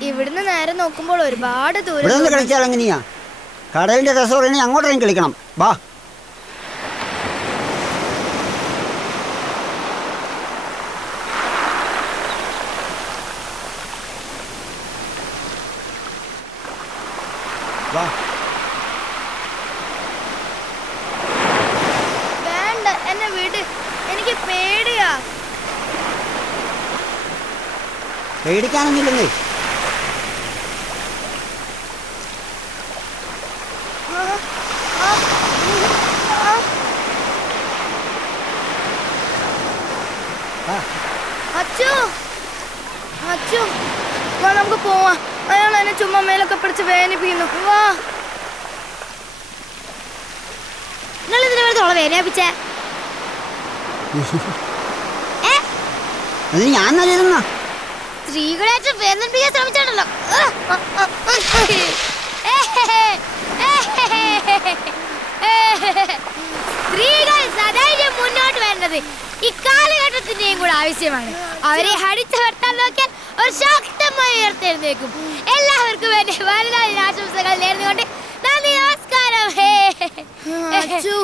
ഇവിടുന്ന് നേരെ നോക്കുമ്പോൾ ഒരുപാട് ദൂരം. കളിച്ചാൽ എങ്ങനെയാ? കടലിന്റെ രസം അങ്ങോട്ടേക്കും കളിക്കണം. വാ. വേണ്ട, എന്നെ വീട്. എനിക്ക് പേടിയാ. പേടിക്കാനൊന്നുമില്ലെന്നേ. അച്ചു, അച്ചു, വാ നമുക്ക് പോവാം. അയാൾ എന്നെ ചുമ്മാ മേലൊക്കെ പിടിച്ച് വേദനിപ്പിക്കുന്നു. വാ, നിങ്ങൾ ഇതിനെ വെറുതെ ഓളെ വേദനിപ്പിച്ചേ? അത് ഞാൻ നല്ലതെന്ന സ്ത്രീകളായിട്ട് വേദനിപ്പിക്കാൻ ശ്രമിച്ചാണല്ലോ. സ്ത്രീകൾ സധൈര്യം മുന്നോട്ട് വരേണ്ടത് ഇക്കാലഘട്ടത്തിന്റെയും കൂടെ ആവശ്യമാണ്. അവരെ അടിച്ചമർത്താൻ നോക്കിയാൽ ഒരു ശക്തമായി ഉയർത്തെഴുന്നേക്കും. എല്ലാവർക്കും വേണ്ടി വനിതാ ദിനാശംസകൾ നേർന്നുകൊണ്ട് നന്ദി, നമസ്കാരം. അച്ചു,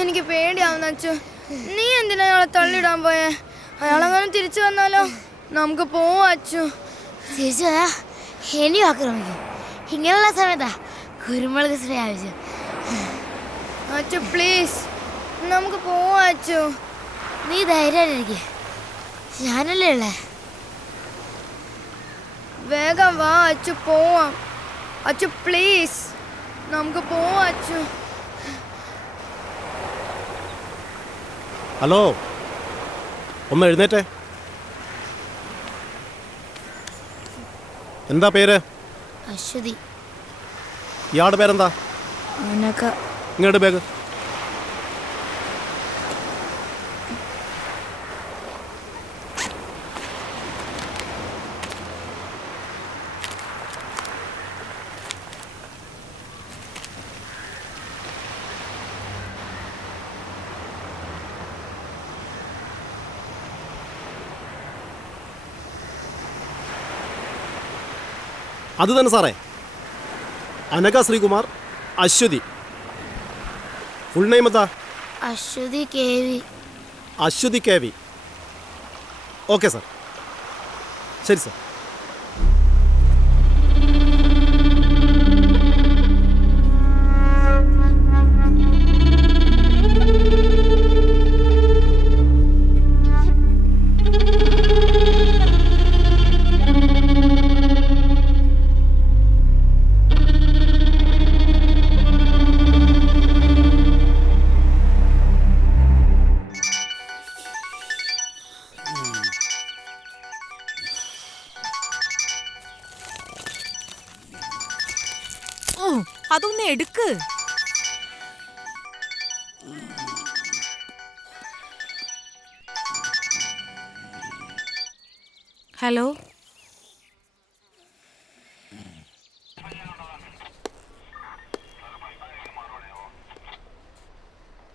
എനിക്ക് പേടിയാവുന്നു. അച്ചു, നീ എന്തിനാ അയാളെ തള്ളിയിടാൻ പോയേ? അയാളെങ്ങനെ തിരിച്ചു വന്നാലോ? നമുക്ക് പോവാ അച്ചു. തിരിച്ചു ഇനി ആക്രമിക്കും. ഇങ്ങനെയുള്ള സമയത്താ കുരുമുളക് സ്പ്രേ ആവശ്യം. അച്ചു പ്ലീസ്, നമുക്ക് പോവാ അച്ചു. നീ ധൈര്യമായിരിക്കും, ഞാനല്ലേ ഉള്ളേ. വേഗം വാ അച്ചു, പോവാം. അച്ചു പ്ലീസ്, നമുക്ക് പോവാ അച്ചു. ഹലോ, ഒന്ന് എഴുന്നേറ്റേ. എന്താ പേര്? അശ്വതി. ഇയാളുടെ പേരെന്താ? ഇങ്ങോട്ട് ബാഗ്. അത് തന്നെ സാറേ, അനഘ ശ്രീകുമാർ, അശ്വതി. ഫുൾ നെയിം എന്താ? Aswathy K V. Aswathy K V. Okay sir, ശരി സാർ. അതൊന്ന് എടുക്ക്. ഹലോ,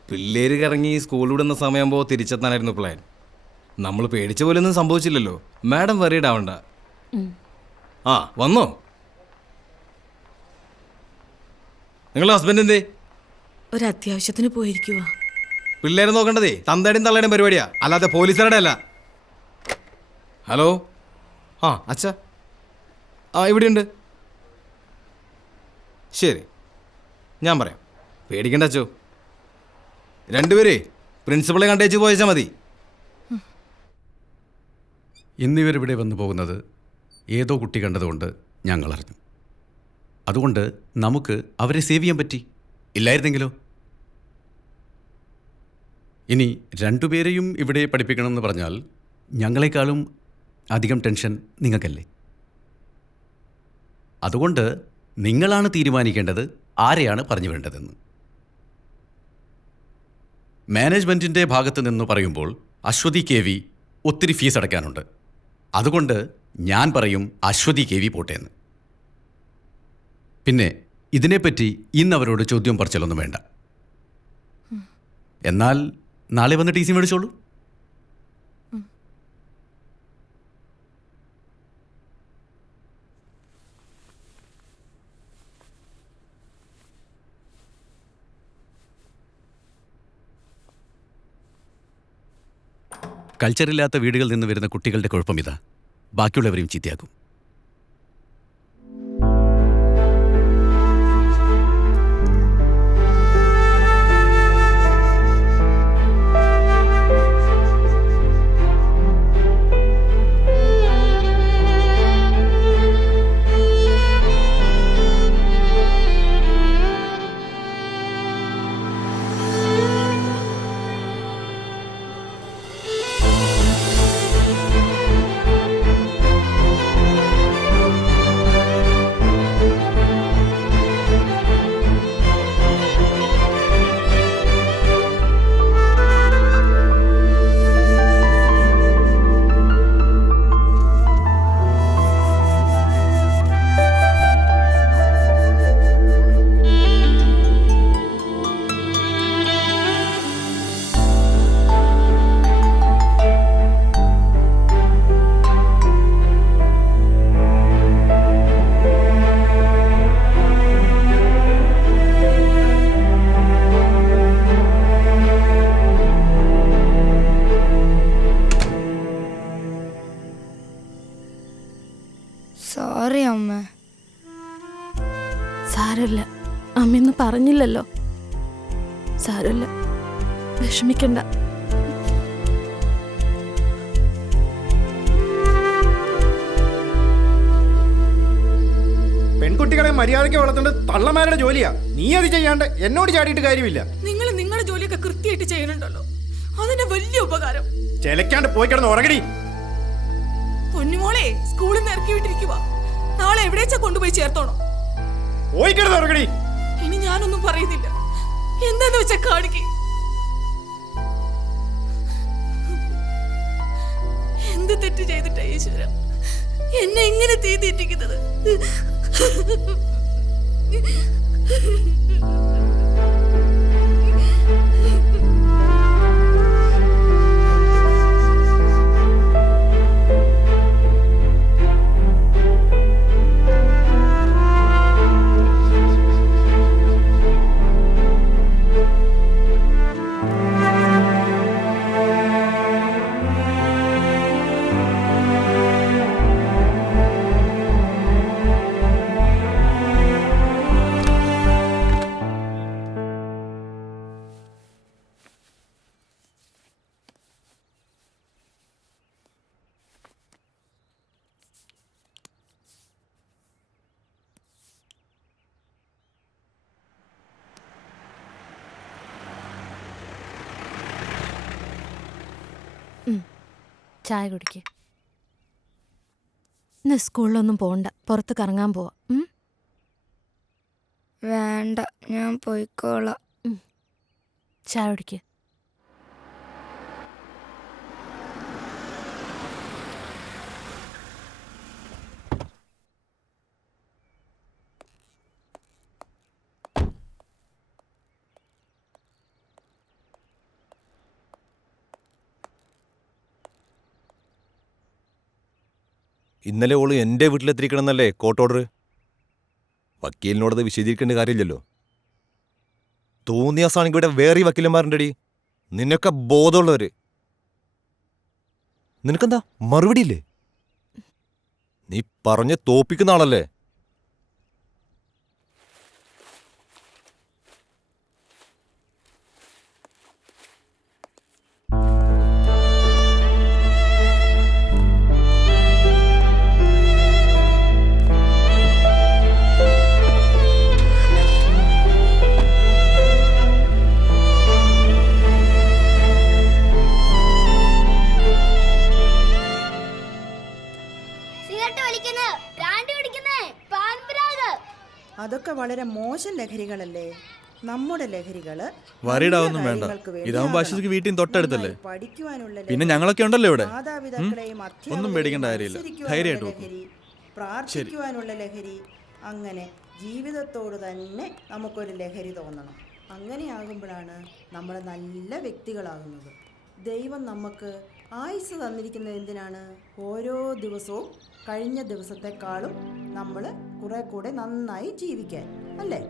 പിള്ളേര് കറങ്ങി സ്കൂൾ വിടുന്ന സമയമാകുമ്പോൾ തിരിച്ചെത്താനായിരുന്നു പ്ലാൻ. നമ്മൾ പേടിച്ച പോലൊന്നും സംഭവിച്ചില്ലല്ലോ. മാഡം വറീഡ് ആവണ്ട. ആ വന്നോ? നിങ്ങളുടെ ഹസ്ബൻഡ് എന്തേ? ഒരു അത്യാവശ്യത്തിന് പോയിരിക്കുവാ. പിള്ളേരെ നോക്കേണ്ടതേ തന്തയുടെയും തള്ളയുടെയും പരിപാടിയാ, അല്ലാതെ പോലീസുകാരുടെ അല്ല. ഹലോ, ആ അച്ഛ, ആ ഇവിടെയുണ്ട്. ശരി, ഞാൻ പറയാം, പേടിക്കണ്ട അച്ചോ. രണ്ടുപേരേ പ്രിൻസിപ്പളെ കണ്ടേച്ച് പോയച്ചാൽ മതി. ഇന്നിവരിവിടെ വന്നു പോകുന്നത് ഏതോ കുട്ടി കണ്ടതുകൊണ്ട് ഞങ്ങൾ അറിഞ്ഞു. അതുകൊണ്ട് നമുക്ക് അവരെ സേവ് ചെയ്യാൻ പറ്റി. ഇല്ലായിരുന്നെങ്കിലോ? ഇനി രണ്ടുപേരെയും ഇവിടെ പഠിപ്പിക്കണമെന്ന് പറഞ്ഞാൽ ഞങ്ങളെക്കാളും അധികം ടെൻഷൻ നിങ്ങൾക്കല്ലേ? അതുകൊണ്ട് നിങ്ങളാണ് തീരുമാനിക്കേണ്ടത് ആരെയാണ് പറഞ്ഞു വേണ്ടതെന്ന്. മാനേജ്മെൻറ്റിൻ്റെ ഭാഗത്ത് നിന്ന് പറയുമ്പോൾ അശ്വതി കെ വി ഒത്തിരി ഫീസ് അടയ്ക്കാനുണ്ട്. അതുകൊണ്ട് ഞാൻ പറയും അശ്വതി കെ വി പോട്ടേന്ന്. പിന്നെ ഇതിനെപ്പറ്റി ഇന്ന് അവരോട് ചോദ്യം പറച്ചിലൊന്നും വേണ്ട. എന്നാൽ നാളെ വന്ന് ടി സി മേടിച്ചോളൂ. കൾച്ചറില്ലാത്ത വീടുകളിൽ നിന്ന് വരുന്ന കുട്ടികളുടെ കുഴപ്പം ഇതാ, ബാക്കിയുള്ളവരെയും ചീത്തയാക്കും. പറഞ്ഞില്ലല്ലോ. സാരമില്ല, വിഷമിക്കണ്ട. പെൺകുട്ടികളെ മര്യാദയ്ക്ക് വളർത്തേണ്ടത് തള്ളമാരുടെ ജോലിയാ. നീ അത് ചെയ്യാണ്ട് എന്നോട് ചാടിയിട്ട് കാര്യമില്ല. നിങ്ങൾ നിങ്ങളുടെ ജോലിയൊക്കെ കൃത്യമായിട്ട് ചെയ്യണുണ്ടല്ലോ, അതിന്റെ വലിയ ഉപകാരം. ചെലക്കാണ്ട് പോയി കിടന്ന് ഉറങ്ങടി. പൊന്നുമോളെ സ്കൂളിൽ നിന്ന് ഇറക്കി വിട്ടിരിക്കുക. നാളെ എവിടേച്ചാ കൊണ്ടുപോയി ചേർത്തോണം. പോയി കിടന്ന് ഉറങ്ങടി. ഇനി ഞാനൊന്നും പറയുന്നില്ല, എന്താന്ന് വെച്ചാ കാണിക്കേ. എന്ത് തെറ്റ് ചെയ്തിട്ടാ ഈശ്വര എന്നെ എങ്ങനെ തീ തീറ്റിക്കുന്നത്? ചായ കുടിക്ക്. ഇന്ന് സ്കൂളിലൊന്നും പോണ്ട, പുറത്ത് കറങ്ങാൻ പോവാ. വേണ്ട, ഞാൻ പോയിക്കോളാം. ചായ കുടിക്ക്. ഇന്നലെ ഓള് എൻ്റെ വീട്ടിലെത്തിരിക്കണമെന്നല്ലേ കോർട്ട് ഓർഡർ? വക്കീലിനോടത് വിശദീകരിക്കേണ്ട കാര്യമില്ലല്ലോ. തോന്നിയാസാണെങ്കിൽ ഇവിടെ വേറെ വക്കീലന്മാരുണ്ടടി, നിന്നൊക്കെ ബോധമുള്ളവര്. നിനക്കെന്താ മറുപടിയില്ലേ? നീ പറഞ്ഞ് തോപ്പിക്കുന്ന ആളല്ലേ? അതൊക്കെ വളരെ മോശം ലഹരികളല്ലേ. നമ്മുടെ ലഹരികള് വരീടാവൊന്നും വേണ്ട, ഇതാവുമ്പോ ആശുപത്രിക്ക് വീട്ടിൽ തൊട്ടടുത്തല്ലേ. പിന്നെ ഞങ്ങളൊക്കെ ഉണ്ടല്ലോ ഇവിടെ. ഒന്നും പേടിക്കേണ്ട കാര്യമില്ല, ധൈര്യമായിട്ട് പോകും. പ്രാർത്ഥിക്കുവാനുള്ള ലഹരി, അങ്ങനെ ജീവിതത്തോട് തന്നെ നമുക്കൊരു ലഹരി തോന്നണം. അങ്ങനെയാകുമ്പോഴാണ് നമ്മൾ നല്ല വ്യക്തികളാകുന്നത്. ദൈവം നമുക്ക് ആയുസ് തന്നിരിക്കുന്നത് എന്തിനാണ്? ഓരോ ദിവസവും കഴിഞ്ഞ ദിവസത്തെക്കാളും നമ്മൾ കുറെ കൂടെ നന്നായി ജീവിക്കാൻ, അല്ലേ?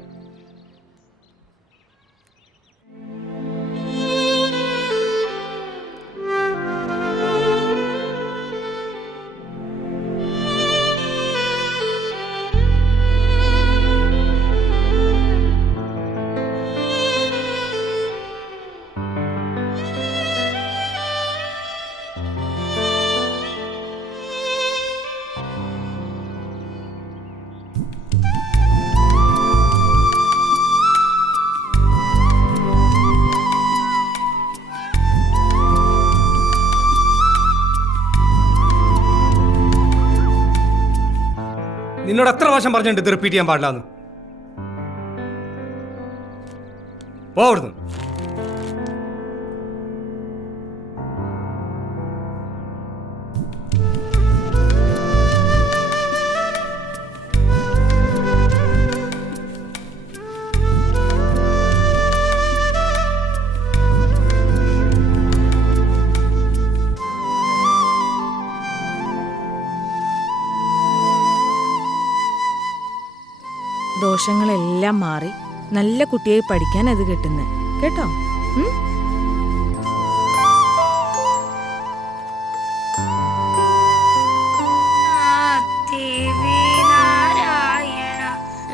നിന്നോട് എത്ര പ്രാവശ്യം പറഞ്ഞിട്ടുണ്ട് ഇത് റിപ്പീറ്റ് ചെയ്യാൻ പാടില്ലാന്ന്? പോവിടുന്നു. ദോഷങ്ങളെല്ലാം മാറി നല്ല കുട്ടിയായി പഠിക്കാൻ അത് കിട്ടുന്നത് കേട്ടോ. ദേവി നാരായണ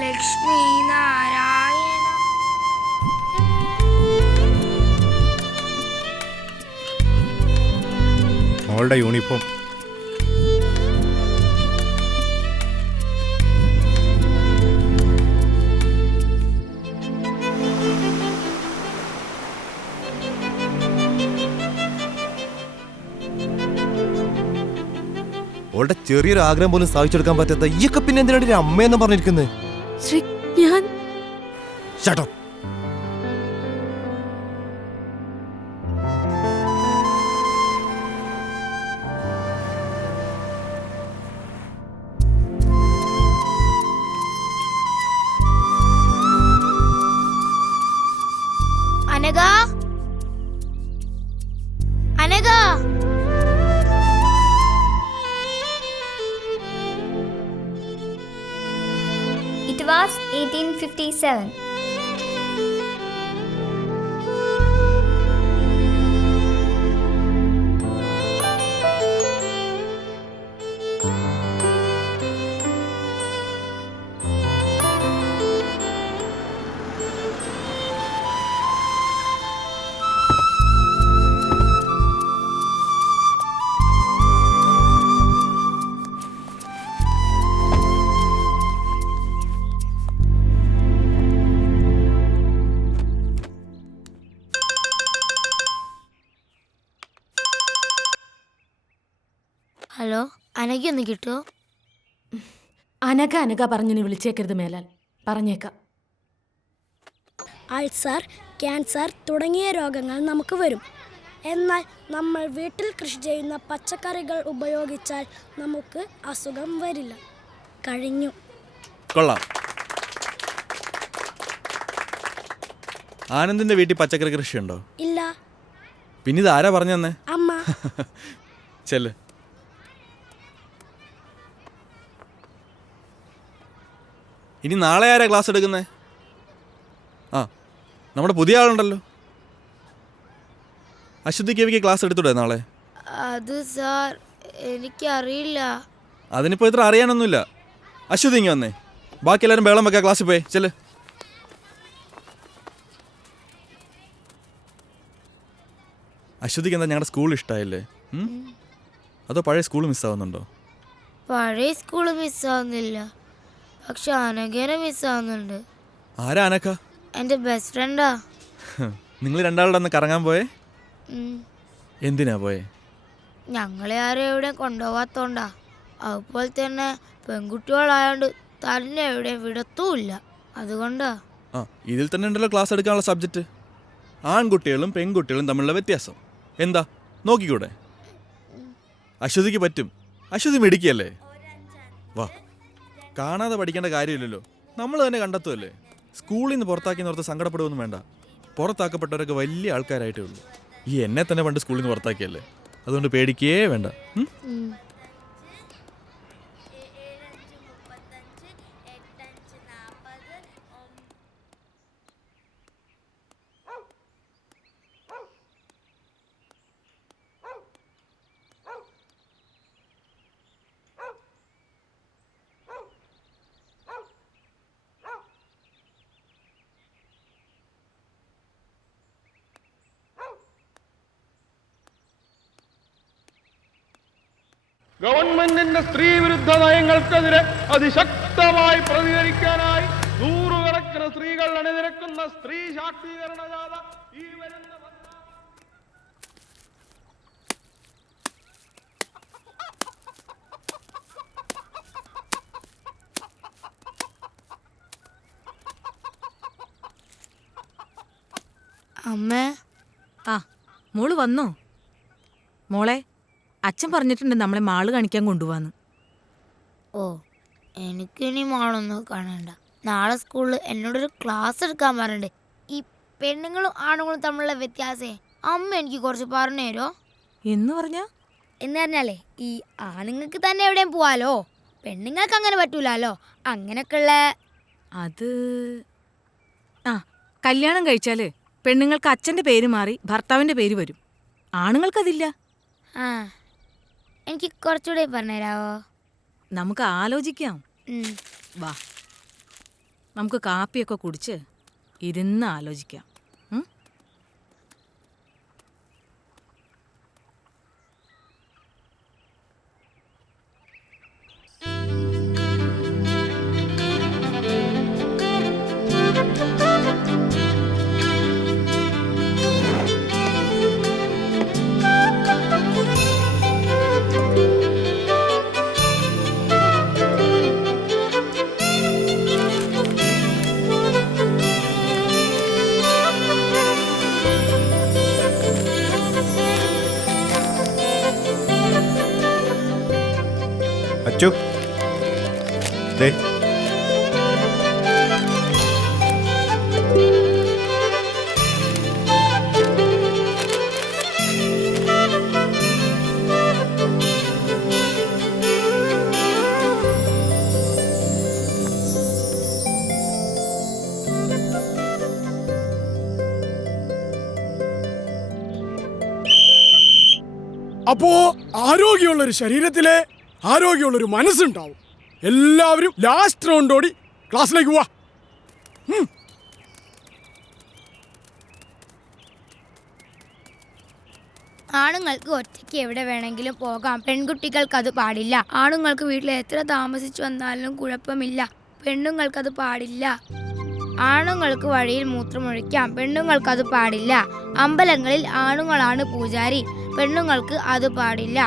ലക്ഷ്മി നാരായണ മോളുടെ യൂണിഫോം. അവളുടെ ചെറിയൊരു ആഗ്രഹം പോലും സാധിച്ചെടുക്കാൻ പറ്റാത്ത ഈയൊക്കെ പിന്നെ എന്തിനാണ് ഒരു അമ്മയെന്ന് പറഞ്ഞിരിക്കുന്നത്? ഞാൻ Shut up. Anagha, Anagha, It was 1857. Hello, അനഘയൊന്ന് കിട്ടുമോ? അനഘ അനഘ പറഞ്ഞു നീ വിളിച്ചേക്കരുത് മേലാൽ, പറഞ്ഞേക്കാം. അൾസർ, ക്യാൻസർ തുടങ്ങിയ രോഗങ്ങൾ നമുക്ക് വരും. എന്നാൽ നമ്മൾ വീട്ടിൽ കൃഷി ചെയ്യുന്ന പച്ചക്കറികൾ ഉപയോഗിച്ചാൽ നമുക്ക് അസുഖം വരില്ല. കഴിഞ്ഞു. കൊള്ളാം. ആനന്ദിന്റെ വീട്ടിൽ പച്ചക്കറി കൃഷിയുണ്ടോ? ഇല്ല. പിന്നെ ഇത് ആരാ പറഞ്ഞു തന്നെ? അമ്മ. ചെല്ല്. ഇനി നാളെ ആരാ ക്ലാസ് എടുക്കുന്നേ? ആ, നമ്മുടെ പുതിയ ആളുണ്ടല്ലോ. അശ്വതി കവിക്ക് ക്ലാസ് എടുത്തൂടെ നാളെ? അത് സാർ എനിക്കറിയില്ല. അതിനിപ്പോൾ ഇത്ര അറിയാനൊന്നുമില്ല. അശ്വതി ഇങ്ങ് വന്നേ. ബാക്കി എല്ലാവരും ബേളം വെക്കാം, ക്ലാസ്സിൽ പോയി ചെല്ല്. അശ്വതിക്ക് എന്താ ഞങ്ങളുടെ സ്കൂൾ ഇഷ്ടമായില്ലേ? അതോ പഴയ സ്കൂൾ മിസ്സാവുന്നുണ്ടോ? പഴയ സ്കൂള് മിസ്സാവുന്നില്ല, പക്ഷെ അനഘേനെ മിസ്സാവുന്നുണ്ട്. ആരാ അനക്ക? എൻ്റെ ബെസ്റ്റ് ഫ്രണ്ടാ. നിങ്ങൾ രണ്ടാളുടെ അന്ന് കറങ്ങാൻ പോയേ? എന്തിനാ പോയേ? ഞങ്ങളെ ആരും എവിടെ കൊണ്ടുപോകാത്തോണ്ടാ. അതുപോലെ തന്നെ പെൺകുട്ടികളായോണ്ട് തന്നെ എവിടെ വിടത്തുമില്ല, അതുകൊണ്ടാ. ആ, ഇതിൽ തന്നെ ഉണ്ടല്ലോ ക്ലാസ് എടുക്കാനുള്ള സബ്ജക്റ്റ്. ആൺകുട്ടികളും പെൺകുട്ടികളും തമ്മിലുള്ള വ്യത്യാസം എന്താ നോക്കിക്കൂടെ? അശ്വതിക്ക് പറ്റും. അശ്വതി മിടുക്കിയല്ലേ? വാ, കാണാതെ പഠിക്കേണ്ട കാര്യമില്ലല്ലോ, നമ്മൾ തന്നെ കണ്ടെത്തുമല്ലേ. സ്കൂളിൽ നിന്ന് പുറത്താക്കിയെന്നോർത്ത് സങ്കടപ്പെടുകയൊന്നും വേണ്ട. പുറത്താക്കപ്പെട്ടവരൊക്കെ വലിയ ആൾക്കാരായിട്ടേ ഉള്ളൂ. ഈ എന്നെ തന്നെ പണ്ട് സ്കൂളിൽ നിന്ന് പുറത്താക്കിയല്ലേ, അതുകൊണ്ട് പേടിക്കേ വേണ്ട. ഗവൺമെന്റിന്റെ സ്ത്രീ വിരുദ്ധ നയങ്ങൾക്കെതിരെ അതിശക്തമായി പ്രതികരിക്കാനായി നൂറുകണക്കിന് സ്ത്രീകൾ അണിനിരക്കുന്ന സ്ത്രീ ശാക്തീകരണ ജാഥ ഈ വരുന്ന അമ്മേ. ആ, മോള് വന്നോ? മോളെ, അച്ഛൻ പറഞ്ഞിട്ടുണ്ട് നമ്മളെ മാള് കാണിക്കാൻ കൊണ്ടുപോവാന്ന്. ഓ, എനിക്കിനി മാളൊന്നും കാണണ്ട. നാളെ സ്കൂളിൽ എന്നോടൊരു ക്ലാസ് എടുക്കാൻ പറഞ്ഞിട്ടുണ്ട്. ഈ പെണ്ണുങ്ങളും ആണുങ്ങളും തമ്മിലുള്ള വ്യത്യാസേ അമ്മ എനിക്ക് കുറച്ച് പറഞ്ഞു തരുമോ? എന്ന് പറഞ്ഞാ? എന്ന് പറഞ്ഞാലേ, ഈ ആണുങ്ങൾക്ക് തന്നെ എവിടെയും പോവാലോ, പെണ്ണുങ്ങൾക്ക് അങ്ങനെ പറ്റൂലോ. അങ്ങനെയൊക്കെയുള്ള അത് ആ, കല്യാണം കഴിച്ചാല് പെണ്ണുങ്ങൾക്ക് അച്ഛൻ്റെ പേര് മാറി ഭർത്താവിൻ്റെ പേര് വരും. ആണുങ്ങൾക്കതില്ല. ആ, എനിക്ക് കുറച്ചുകൂടെ പറഞ്ഞുതരാവോ? നമുക്ക് ആലോചിക്കാം. വാ, നമുക്ക് കാപ്പിയൊക്കെ കുടിച്ച് ഇരുന്ന് ആലോചിക്കാം. അച്ചു ദേ അപ്പോ ആരോഗ്യമുള്ളൊരു ശരീരത്തിലെ ആരോഗ്യമുള്ളൊരു മനസ്സുണ്ടാവും. എല്ലാവരും ലാസ്റ്റ് റൗണ്ടോടി ക്ലാസ്സിലേക്ക് പോവാ. ആണുങ്ങൾക്ക് ഒറ്റയ്ക്ക് എവിടെ വേണമെങ്കിലും പോകാം, പെൺകുട്ടികൾക്ക് അത് പാടില്ല. ആണുങ്ങൾക്ക് വീട്ടിൽ എത്ര താമസിച്ചു വന്നാലും കുഴപ്പമില്ല, പെണ്ണുങ്ങൾക്കത് പാടില്ല. ആണുങ്ങൾക്ക് വഴിയിൽ മൂത്രമൊഴിക്കാം, പെണ്ണുങ്ങൾക്കത് പാടില്ല. അമ്പലങ്ങളിൽ ആണുങ്ങളാണ് പൂജാരി, പെണ്ണുങ്ങൾക്ക് അത് പാടില്ല.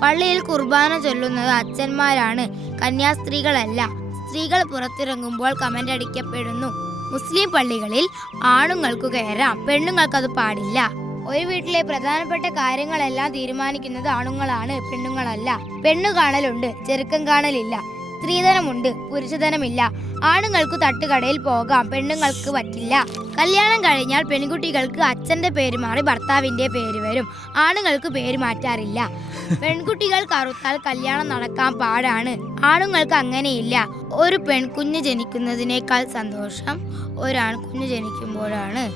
പള്ളിയിൽ കുർബാന ചൊല്ലുന്നത് അച്ഛന്മാരാണ്, കന്യാസ്ത്രീകളല്ല. സ്ത്രീകൾ പുറത്തിറങ്ങുമ്പോൾ കമന്റ് അടിക്കപ്പെടുന്നു. മുസ്ലിം പള്ളികളിൽ ആണുങ്ങൾക്ക് കയറാം, പെണ്ണുങ്ങൾക്കത് പാടില്ല. ഒരു വീട്ടിലെ പ്രധാനപ്പെട്ട കാര്യങ്ങളെല്ലാം തീരുമാനിക്കുന്നത് ആണുങ്ങളാണ്, പെണ്ണുങ്ങളല്ല. പെണ്ണു കാണലുണ്ട്, ചെറുക്കം കാണലില്ല. സ്ത്രീധനമുണ്ട്, പുരുഷധനമില്ല. ആണുങ്ങൾക്ക് തട്ടുകടയിൽ പോകാം, പെണ്ണുങ്ങൾക്ക് പറ്റില്ല. കല്യാണം കഴിഞ്ഞാൽ പെൺകുട്ടികൾക്ക് അച്ഛന്റെ പേര് മാറി ഭർത്താവിന്റെ പേര് വരും, ആണുങ്ങൾക്ക് പേര് മാറ്റാറില്ല. പെൺകുട്ടികൾ കറുത്താൽ കല്യാണം നടക്കാൻ പാടാണ്, ആണുങ്ങൾക്ക് അങ്ങനെയില്ല. ഒരു പെൺകുഞ്ഞ് ജനിക്കുന്നതിനേക്കാൾ സന്തോഷം ഒരാൺകുഞ്ഞ് ജനിക്കുമ്പോഴാണ്.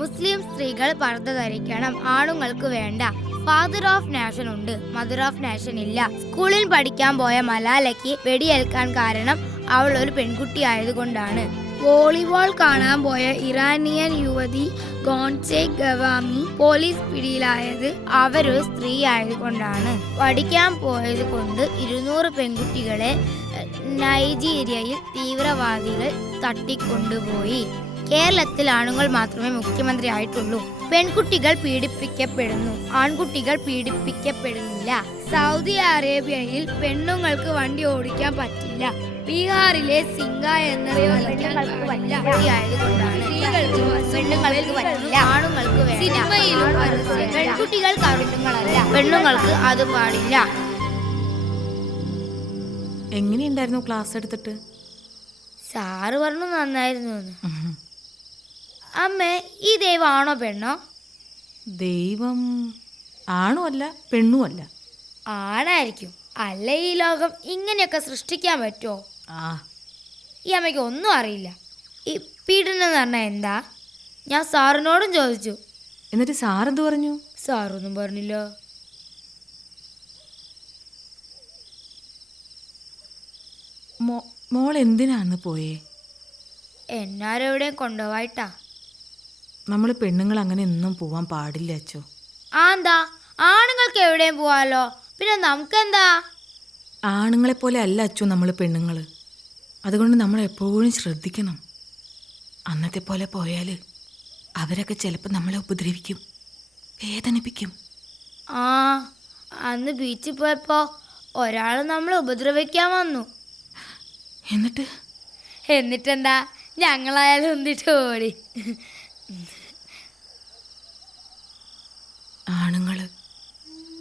മുസ്ലിം സ്ത്രീകൾ പർദ്ദ ധരിക്കണം, ആണുങ്ങൾക്ക് വേണ്ട. ഫാദർ ഓഫ് നാഷൻ ഉണ്ട്, മദർ ഓഫ് നാഷൻ ഇല്ല. സ്കൂളിൽ പഠിക്കാൻ പോയ മലാലയ്ക്ക് വെടിയേൽക്കാൻ കാരണം അവൾ ഒരു പെൺകുട്ടി ആയതുകൊണ്ടാണ്. വോളിബോൾ കാണാൻ പോയ ഇറാനിയൻ യുവതി ഗോൺസെ ഗവാമി പോലീസ് പിടിയിലായത് അവരൊരു സ്ത്രീ ആയതുകൊണ്ടാണ്. പഠിക്കാൻ പോയത് കൊണ്ട് 200 പെൺകുട്ടികളെ നൈജീരിയയിൽ തീവ്രവാദികൾ തട്ടിക്കൊണ്ടുപോയി. കേരളത്തിൽ ആണുങ്ങൾ മാത്രമേ മുഖ്യമന്ത്രി ആയിട്ടുള്ളൂ. പെൺകുട്ടികൾ പീഡിപ്പിക്കപ്പെടുന്നു, ആൺകുട്ടികൾ പീഡിപ്പിക്കപ്പെടുന്നില്ല. സൗദി അറേബ്യയിൽ പെണ്ണുങ്ങൾക്ക് വണ്ടി ഓടിക്കാൻ പറ്റില്ല. ബീഹാറിലെ സിംഗ എന്ന സിനിമയിലും പെൺകുട്ടികൾ കറുപ്പുകളല്ല, പെണ്ണുങ്ങൾക്ക് അത് പാടില്ല. എങ്ങനെയുണ്ടായിരുന്നു ക്ലാസ് എടുത്തിട്ട്? സാറ് പറഞ്ഞു നന്നായിരുന്നു. അമ്മേ, ഈ ദൈവം ആണോ പെണ്ണോ? ദൈവം ആണോ അല്ല പെണ്ണും അല്ല. ആണായിരിക്കും, അല്ല ഈ ലോകം ഇങ്ങനെയൊക്കെ സൃഷ്ടിക്കാൻ പറ്റുമോ? ഈ അമ്മയ്ക്ക് ഒന്നും അറിയില്ല. ഈ പീഡനം എന്ന് പറഞ്ഞാൽ എന്താ? ഞാൻ സാറിനോടും ചോദിച്ചു. എന്നിട്ട് സാറെന്ത് പറഞ്ഞു? സാറൊന്നും പറഞ്ഞില്ല. മോൾ എന്തിനാന്ന് പോയേ? എന്നാരെവിടെയും കൊണ്ടുപോയിട്ടാ. നമ്മൾ പെണ്ണുങ്ങൾ അങ്ങനെ ഒന്നും പോവാൻ പാടില്ല അച്ചോ. എന്താ, ആണുങ്ങൾക്ക് എവിടെയും പോവാലോ, പിന്നെ നമുക്കെന്താ? ആണുങ്ങളെ പോലെ അല്ല അച്ചു നമ്മൾ പെണ്ണുങ്ങൾ. അതുകൊണ്ട് നമ്മൾ എപ്പോഴും ശ്രദ്ധിക്കണം. അന്നത്തെ പോലെ പോയാൽ അവരൊക്കെ ചിലപ്പോൾ നമ്മളെ ഉപദ്രവിക്കും, വേദനിപ്പിക്കും. അന്ന് ബീച്ചിൽ പോയപ്പോ ഒരാൾ നമ്മളെ ഉപദ്രവിക്കാൻ വന്നു. എന്നിട്ടെന്താ, ഞങ്ങളായാലും ഒന്നിട്ട് ഓടി. ആണുങ്ങൾ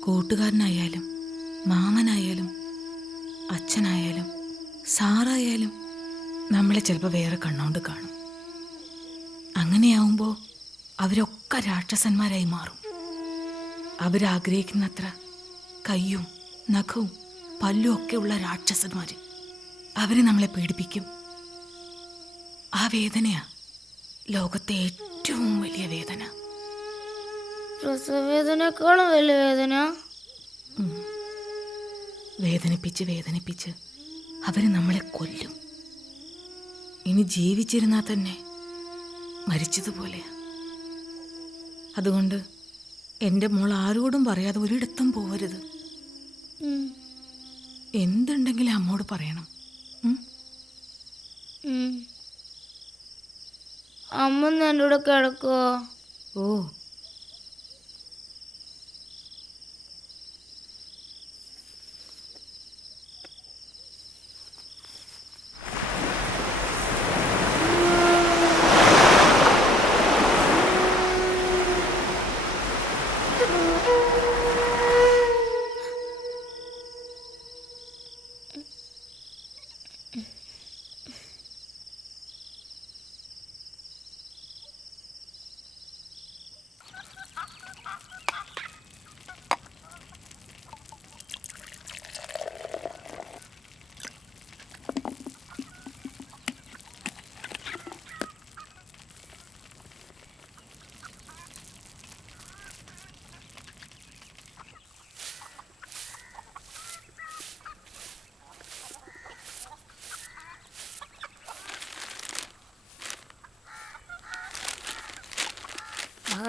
കൂട്ടുകാരനായാലും മാമനായാലും അച്ഛനായാലും സാറായാലും നമ്മളെ ചിലപ്പോൾ വേറെ കണ്ണുകൊണ്ട് കാണും. അങ്ങനെയാവുമ്പോൾ അവരൊക്കെ രാക്ഷസന്മാരായി മാറും. അവരാഗ്രഹിക്കുന്നത്ര കയ്യും നഖവും പല്ലും ഒക്കെ ഉള്ള രാക്ഷസന്മാർ അവർ നമ്മളെ പീഡിപ്പിക്കും. ആ വേദനയാ ലോകത്തെ ഏറ്റവും വലിയ വേദന. പ്രസവവേദനേക്കാളും വലിയ വേദന. വേദനിപ്പിച്ച് വേദനിപ്പിച്ച് അവർ നമ്മളെ കൊല്ലും. ഇനി ജീവിച്ചിരുന്നാൽ തന്നെ മരിച്ചതുപോലെയാ. അതുകൊണ്ട് എൻ്റെ മോൾ ആരോടും പറയാതെ ഒരിടത്തും പോവരുത്. എന്തുണ്ടെങ്കിലും അമ്മോട് പറയണം. അമ്മ എൻ്റെ കൂടെ കിടക്കുവോ? ഓ,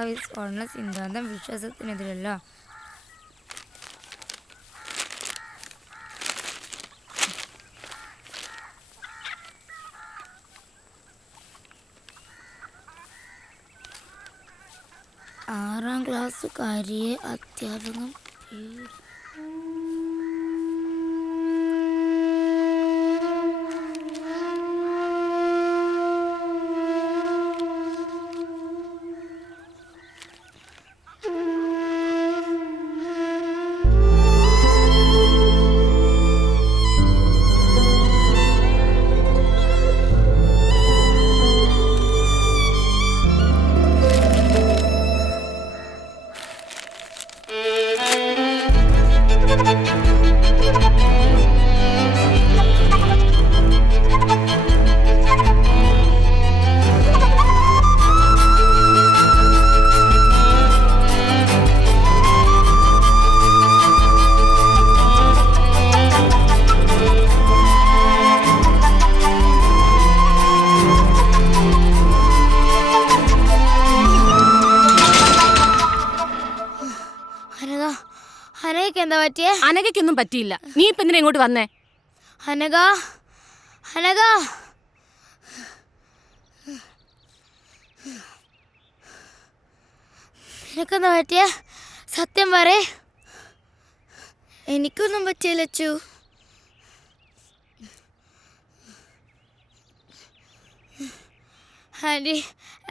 മഹാവിസ്ഫോടന സിദ്ധാന്തം വിശ്വാസത്തിനെതിരല്ല. ആറാം ക്ലാസ്സുകാരിയെ അധ്യാപകൻ എന്താ പറ്റിയേ? അനഘയ്ക്കൊന്നും പറ്റിയില്ല. നീ ഇപ്പൊ എന്തിനാ ഇങ്ങോട്ട് വന്നേ? അനഘ, അനഘ, നിനക്കെന്താ പറ്റിയേ? സത്യം പറയേ. എനിക്കൊന്നും പറ്റിയില്ല Achu. Aunty,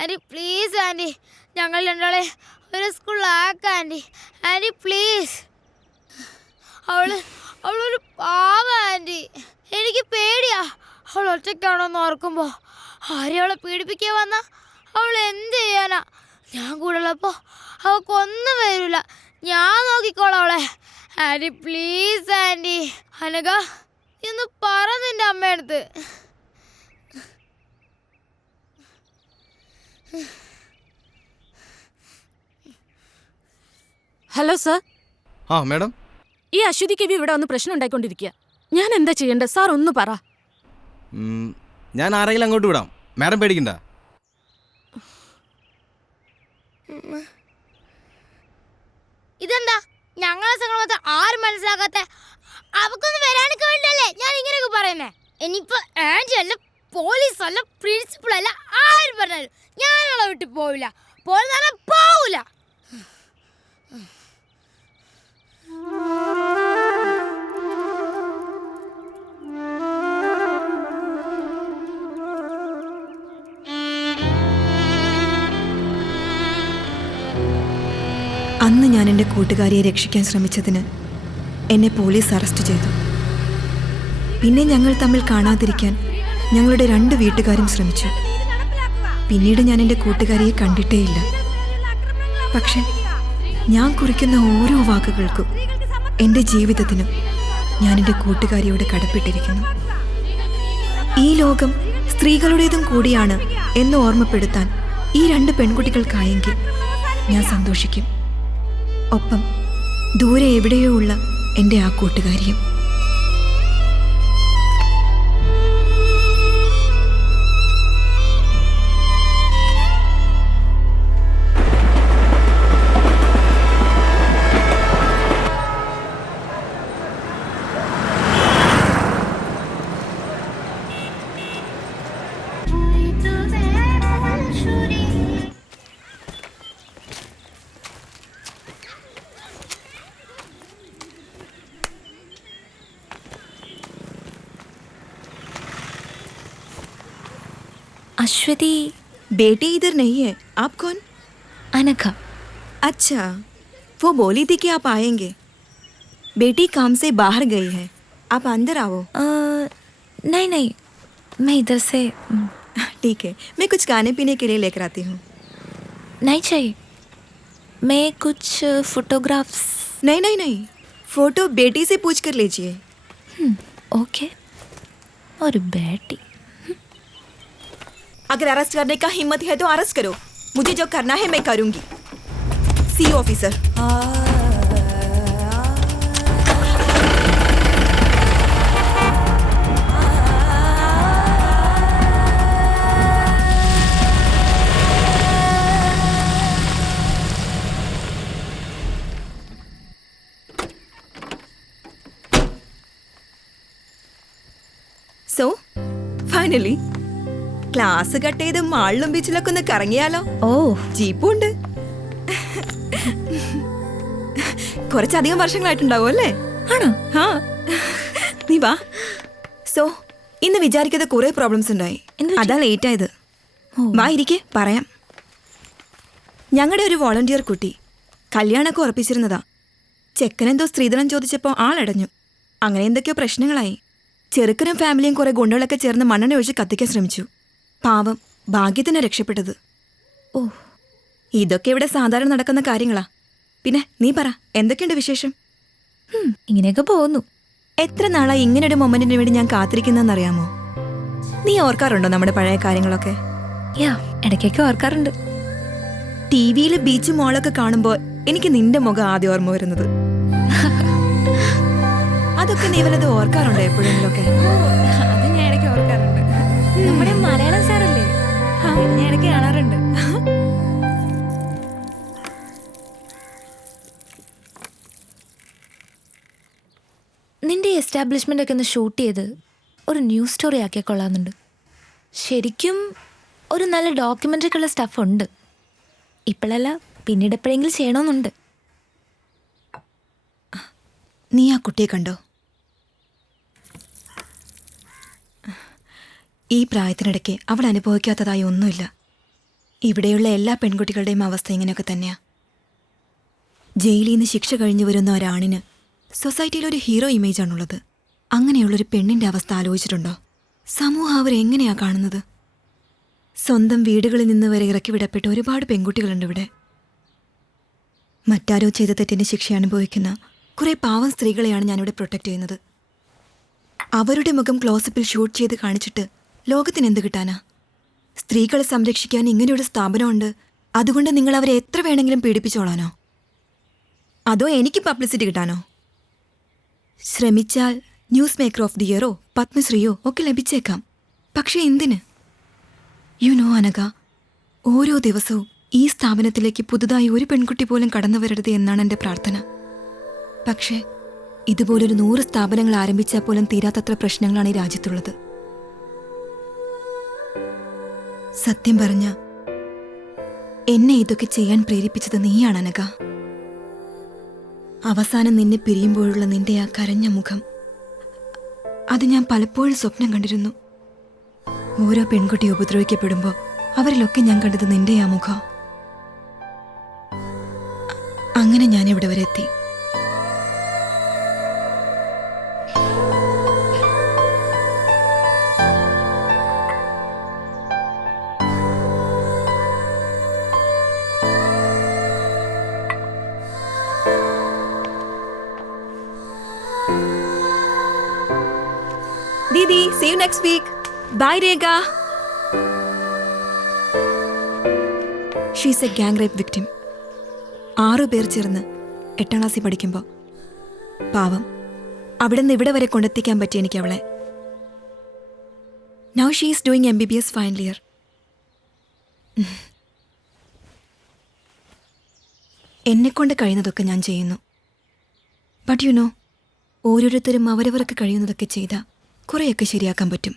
aunty please aunty, ഞങ്ങൾ രണ്ടാളെ ഒരു സ്കൂളിലാക്കാം ആൻറ്റി. Aunty please. അവളൊരു പാവ ആൻറ്റി. എനിക്ക് പേടിയാ. അവൾ ഒറ്റയ്ക്കാണോന്ന് ഓർക്കുമ്പോൾ. ആരെയും അവളെ പീഡിപ്പിക്കാൻ വന്നാ അവൾ എന്ത് ചെയ്യാനാ? ഞാൻ കൂടെ ഉള്ളപ്പോൾ അവൾക്കൊന്നും വരില്ല. ഞാൻ നോക്കിക്കോളാം അവളെ. Anti please anti. അനഘ ഇന്ന് പറ നിന്റെ അമ്മയടുത്ത്. Hello sir. ആ മാഡം, ഈ അശ്വതിക്ക് ഇവിടെ വന്ന് പ്രശ്നം ഉണ്ടായിക്കൊണ്ടിരിക്കുക. ഞാൻ എന്താ ചെയ്യേണ്ടത് സാർ? ഒന്ന് പറ. ഞാൻ ആരെങ്കിലും അങ്ങോട്ട് വിടാം, മാഡം പേടിക്കണ്ട. ഇതെന്താ ഞങ്ങളെ സംഘടന ആരും മനസ്സിലാക്കാത്ത? അവക്കൊന്നും വരാനൊക്കെ വേണ്ടല്ലേ ഞാൻ ഇങ്ങനെയൊക്കെ പറയുന്നേ. ഇനിയിപ്പോ ആന്റി അല്ല, പോലീസ് അല്ല, പ്രിൻസിപ്പൾ അല്ല, ആരും പറഞ്ഞാലും ഞാനവളെ വിട്ട് പോവില്ല. പോവില്ല. അന്ന് ഞാൻ എൻ്റെ കൂട്ടുകാരിയെ രക്ഷിക്കാൻ ശ്രമിച്ചതിന് എന്നെ പോലീസ് അറസ്റ്റ് ചെയ്തു. പിന്നെ ഞങ്ങൾ തമ്മിൽ കാണാതിരിക്കാൻ ഞങ്ങളുടെ 2 വീട്ടുകാരും ശ്രമിച്ചു. പിന്നീട് ഞാൻ എൻ്റെ കൂട്ടുകാരിയെ കണ്ടിട്ടേയില്ല. പക്ഷെ ഞാൻ കുറിക്കുന്ന ഓരോ വാക്കുകൾക്കും, എൻ്റെ ജീവിതത്തിനും ഞാൻ എൻ്റെ കൂട്ടുകാരിയോട് കടപ്പെട്ടിരിക്കുന്നു. ഈ ലോകം സ്ത്രീകളുടേതും കൂടിയാണ് എന്ന് ഓർമ്മപ്പെടുത്താൻ ഈ 2 പെൺകുട്ടികൾക്കായെങ്കിൽ ഞാൻ സന്തോഷിക്കും. ഒപ്പം ദൂരെ എവിടെയോ ഉള്ള എൻ്റെ ആ കൂട്ടുകാരിയും. अश्वती बेटी इधर नहीं है. आप कौन? अनघा. अच्छा, वो बोली थी कि आप आएंगे. बेटी काम से बाहर गई है, आप अंदर आओ. नहीं, मैं इधर से. ठीक है, मैं कुछ खाने पीने के लिए लेकर आती हूँ. नहीं चाहिए, मैं कुछ फोटोग्राफ्स. नहीं, फोटो बेटी से पूछ कर लीजिए. ओके. और बेटी, अगर अरेस्ट करने का हिम्मत है तो अरेस्ट करो. मुझे जो करना है मैं करूंगी. सी ऑफिसर. ഫൈനലി ക്ലാസ് കട്ട് ചെയ്ത് മാളിലും ബീച്ചിലൊക്കെ ഒന്ന് കറങ്ങിയാലോ? ഓ, ജീപ്പും ഉണ്ട്. കുറച്ചധികം വർഷങ്ങളായിട്ടുണ്ടാവും അല്ലേ? ആണോ? ആ, നീ വാ. സോ ഇന്ന് വിചാരിക്കാതെ കുറെ പ്രോബ്ലംസ് ഉണ്ടായി, അതാ ലേറ്റ് ആയത്. വാ ഇരിക്കെ, പറയാം. ഞങ്ങളുടെ ഒരു വോളണ്ടിയർ കുട്ടി കല്യാണമൊക്കെ ഉറപ്പിച്ചിരുന്നതാ. ചെക്കനെന്തോ സ്ത്രീധനം ചോദിച്ചപ്പോൾ ആളടഞ്ഞു. അങ്ങനെ എന്തൊക്കെയോ പ്രശ്നങ്ങളായി. ചെറുക്കനും ഫാമിലിയും കുറെ ഗുണ്ടകളൊക്കെ ചേർന്ന് മണ്ണെണ്ണ ഒഴിച്ച് കത്തിക്കാൻ ശ്രമിച്ചു. പാവം, ഭാഗ്യത്തിന് രക്ഷപ്പെട്ടത്. ഓ, ഇതൊക്കെ ഇവിടെ സാധാരണ നടക്കുന്ന കാര്യങ്ങളാ. പിന്നെ നീ പറ, എന്തൊക്കെയുണ്ട് വിശേഷം? ഇങ്ങനെയൊക്കെ പോകുന്നു. എത്ര നാളായി ഇങ്ങനൊരു മൊമെന്റിന് വേണ്ടി ഞാൻ കാത്തിരിക്കുന്നറിയാമോ? നീ ഓർക്കാറുണ്ടോ നമ്മുടെ പഴയ കാര്യങ്ങളൊക്കെ? ഇടയ്ക്കൊക്കെ ഓർക്കാറുണ്ട്. ടിവിയിൽ ബീച്ച് മോളൊക്കെ കാണുമ്പോൾ എനിക്ക് നിന്റെ മുഖം ആദ്യം ഓർമ്മ വരുന്നത്. അതൊക്കെ നീ വല്ലത് ഓർക്കാറുണ്ടോ എപ്പോഴെങ്കിലൊക്കെ? അത് ഞാൻ ഇടയ്ക്ക് ഓർക്കാറുണ്ട്. നമ്മുടെ മലയാളം സാറല്ലേ, ഞാൻ ഇടയ്ക്ക് കാണാറുണ്ട്. നിന്റെ എസ്റ്റാബ്ലിഷ്മെൻ്റ് ഒക്കെ ഒന്ന് ഷൂട്ട് ചെയ്ത് ഒരു ന്യൂസ് സ്റ്റോറി ആക്കിയാൽ കൊള്ളാമെന്നുണ്ട്. ശരിക്കും ഒരു നല്ല ഡോക്യുമെൻ്ററിക്കുള്ള സ്റ്റഫ് ഉണ്ട്. ഇപ്പോഴല്ല, പിന്നീട് എപ്പോഴെങ്കിലും ചെയ്യണമെന്നുണ്ട്. നീ ആ കുട്ടിയെ കണ്ടോ? ഈ പ്രായത്തിനിടയ്ക്ക് അവൾ അനുഭവിക്കാത്തതായി ഒന്നുമില്ല. ഇവിടെയുള്ള എല്ലാ പെൺകുട്ടികളുടെയും അവസ്ഥ ഇങ്ങനെയൊക്കെ തന്നെയാ. ജയിലിൽ നിന്ന് ശിക്ഷ കഴിഞ്ഞു വരുന്ന ഒരാണിന് സൊസൈറ്റിയിൽ ഒരു ഹീറോ ഇമേജാണുള്ളത്. അങ്ങനെയുള്ളൊരു പെണ്ണിൻ്റെ അവസ്ഥ ആലോചിച്ചിട്ടുണ്ടോ? സമൂഹം അവരെങ്ങനെയാ കാണുന്നത്? സ്വന്തം വീടുകളിൽ നിന്ന് വരെ ഇറക്കി വിടപ്പെട്ട ഒരുപാട് പെൺകുട്ടികളുണ്ട് ഇവിടെ. മറ്റാരോ ചെയ്ത തെറ്റിന് ശിക്ഷ അനുഭവിക്കുന്ന കുറേ പാവം സ്ത്രീകളെയാണ് ഞാനിവിടെ പ്രൊട്ടക്റ്റ് ചെയ്യുന്നത്. അവരുടെ മുഖം ക്ലോസപ്പിൽ ഷൂട്ട് ചെയ്ത് കാണിച്ചിട്ട് ലോകത്തിന് എന്ത് കിട്ടാനാ? സ്ത്രീകളെ സംരക്ഷിക്കാൻ ഇങ്ങനെയൊരു സ്ഥാപനമുണ്ട്, അതുകൊണ്ട് നിങ്ങൾ അവരെ എത്ര വേണമെങ്കിലും പീഡിപ്പിച്ചോളാനോ? അതോ എനിക്ക് പബ്ലിസിറ്റി കിട്ടാനോ? ശ്രമിച്ചാൽ ന്യൂസ് മേക്കർ ഓഫ് ദി ഇയറോ പത്മശ്രീയോ ഒക്കെ ലഭിച്ചേക്കാം. പക്ഷേ എന്തിന്? അനഘ, ഓരോ ദിവസവും ഈ സ്ഥാപനത്തിലേക്ക് പുതുതായി ഒരു പെൺകുട്ടി പോലും കടന്നു വരരുത് എന്നാണ് എൻ്റെ പ്രാർത്ഥന. പക്ഷേ ഇതുപോലൊരു 100 സ്ഥാപനങ്ങൾ ആരംഭിച്ചാൽ പോലും തീരാത്തത്ര പ്രശ്നങ്ങളാണ് ഈ രാജ്യത്തുള്ളത്. സത്യം പറഞ്ഞ എന്നെ ഇതൊക്കെ ചെയ്യാൻ പ്രേരിപ്പിച്ചത് നീയാണ് അനഘ. അവസാനം നിന്നെ പിരിയുമ്പോഴുള്ള നിന്റെ ആ കരഞ്ഞ മുഖം, അത് ഞാൻ പലപ്പോഴും സ്വപ്നം കണ്ടിരുന്നു. ഓരോ പെൺകുട്ടി ഉപദ്രവിക്കപ്പെടുമ്പോൾ അവരിലൊക്കെ ഞാൻ കണ്ടത് നിന്റെ ആ മുഖം. അങ്ങനെ ഞാൻ ഇവിടെ വരെ എത്തി. Didi, see you next week. Bye, Rega. She's a gang rape victim. 6 പേർ ചേർന്ന് 8ാം ക്ലാസ്സിൽ പഠിക്കുമ്പോൾ പാവം അവിടെ നിന്ന് ഇവിടെ വരെ കൊണ്ടെത്തിക്കാൻ പറ്റി എനിക്ക് അവളെ. Now she is doing MBBS final year. എന്നെക്കൊണ്ട് കഴിയുന്നതൊക്കെ ഞാൻ ചെയ്യുന്നു. ബട്ട് യു നോ, ഓരോരുത്തരും അവരവർക്ക് കഴിയുന്നതൊക്കെ ചെയ്താൽ കുറേയൊക്കെ ശരിയാക്കാൻ പറ്റും.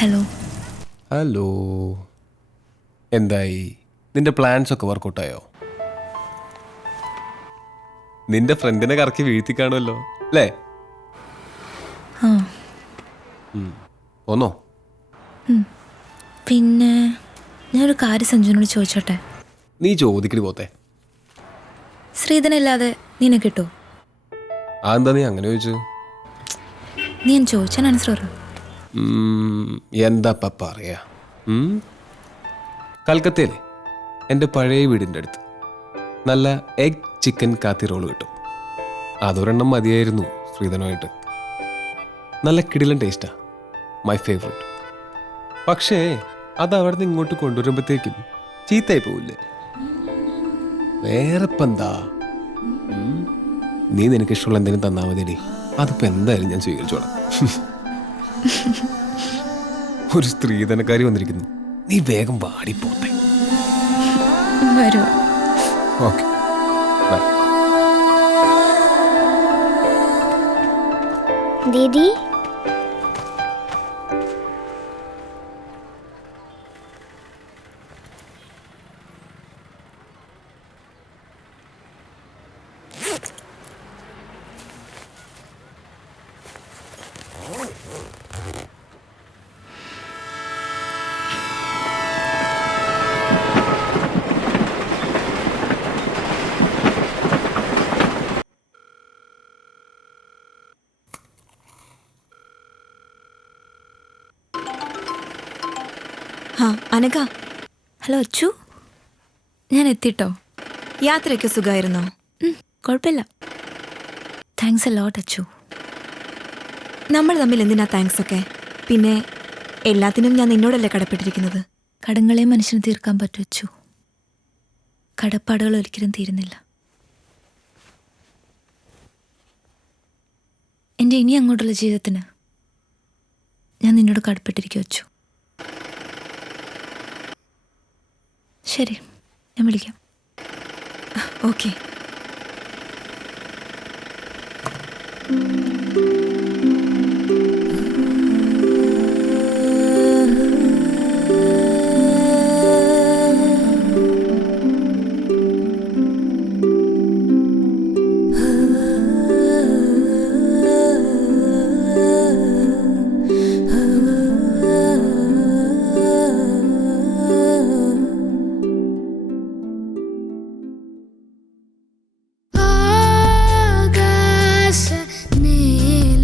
ഹലോ. ഹലോ, എന്തായി? നിന്റെ പ്ലാൻസ് ഒക്കെ വർക്കൗട്ടായോ? നിന്റെ ഫ്രണ്ടിനെ കറക്കി വീഴ്ത്തി കാണുമല്ലോ അല്ലേ? ഒന്നോ? പിന്നെ ഞാനൊരു കാര്യം സഞ്ജുവിനോട് ചോദിച്ചോട്ടെ? നീ ചോദിക്കടി പോത്തെ. ശ്രീധനല്ലാതെ നിന്നെ കിട്ടോ? അതെന്താ നീ അങ്ങനെ ചോദിച്ചു? നീ ഞാൻ ചോദിച്ചാൽ ആൻസർ പറ. എന്താ പറയാ, കൽക്കത്തയിലെ എൻ്റെ പഴയ വീടിൻ്റെ അടുത്ത് നല്ല എഗ് ചിക്കൻ കാത്തി റോള് കിട്ടും. അതൊരെണ്ണം മതിയായിരുന്നു ശ്രീധനുമായിട്ട്. നല്ല കിടിലൻ ടേസ്റ്റാ, മൈ ഫേവറേറ്റ്. പക്ഷേ അത് അവിടെ നിന്ന് ഇങ്ങോട്ട് കൊണ്ടുവരുമ്പോഴത്തേക്കും ചീത്തയായി പോവില്ലേ? വേറെ ഇപ്പം എന്താ, നീ നിനക്ക് ഇഷ്ടമുള്ള എന്തെങ്കിലും തന്നാൽ മതിയടി, അതിപ്പോൾ എന്തായാലും ഞാൻ സ്വീകരിച്ചോളാം. ഒരു സ്ത്രീധനക്കാരി വന്നിരിക്കുന്നു, നീ വേഗം വാടിപ്പോട്ടെ. വരൂ. Okay, bye. ദീദി അനഘ. ഹലോ അച്ചു, ഞാൻ എത്തിട്ടോ. യാത്രയൊക്കെ സുഖമായിരുന്നോ? കുഴപ്പമില്ല. Thanks a lot Achu. നമ്മൾ തമ്മിൽ എന്തിനാ താങ്ക്സ് ഒക്കെ? പിന്നെ എല്ലാത്തിനും ഞാൻ നിന്നോടല്ലേ കടപ്പെട്ടിരിക്കുന്നത്. കടങ്ങളെ മനുഷ്യന് തീർക്കാൻ പറ്റൂ അച്ചു, കടപ്പാടുകൾ ഒരിക്കലും തീരുന്നില്ല. എൻ്റെ ഇനി അങ്ങോട്ടുള്ള ജീവിതത്തിന് ഞാൻ നിന്നോട് കടപ്പെട്ടിരിക്കും അച്ചു. ശരി, ഞാൻ വിളിക്കാം. ഓക്കെ. നീല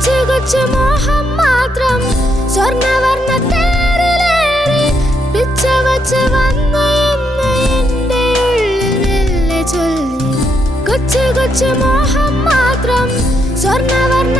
കൊച്ചു കൊച്ചു മോഹം മാത്രം സ്വർണ്ണവർണ്ണ തേരിലേറി പിച്ച വച്ച് വന്നു എന്ന് എൻ്റെ ഉള്ളിൽ മെല്ലെ ചൊല്ലി. കൊച്ചു കൊച്ചു മോഹം മാത്രം സ്വർണ്ണവർണ്ണ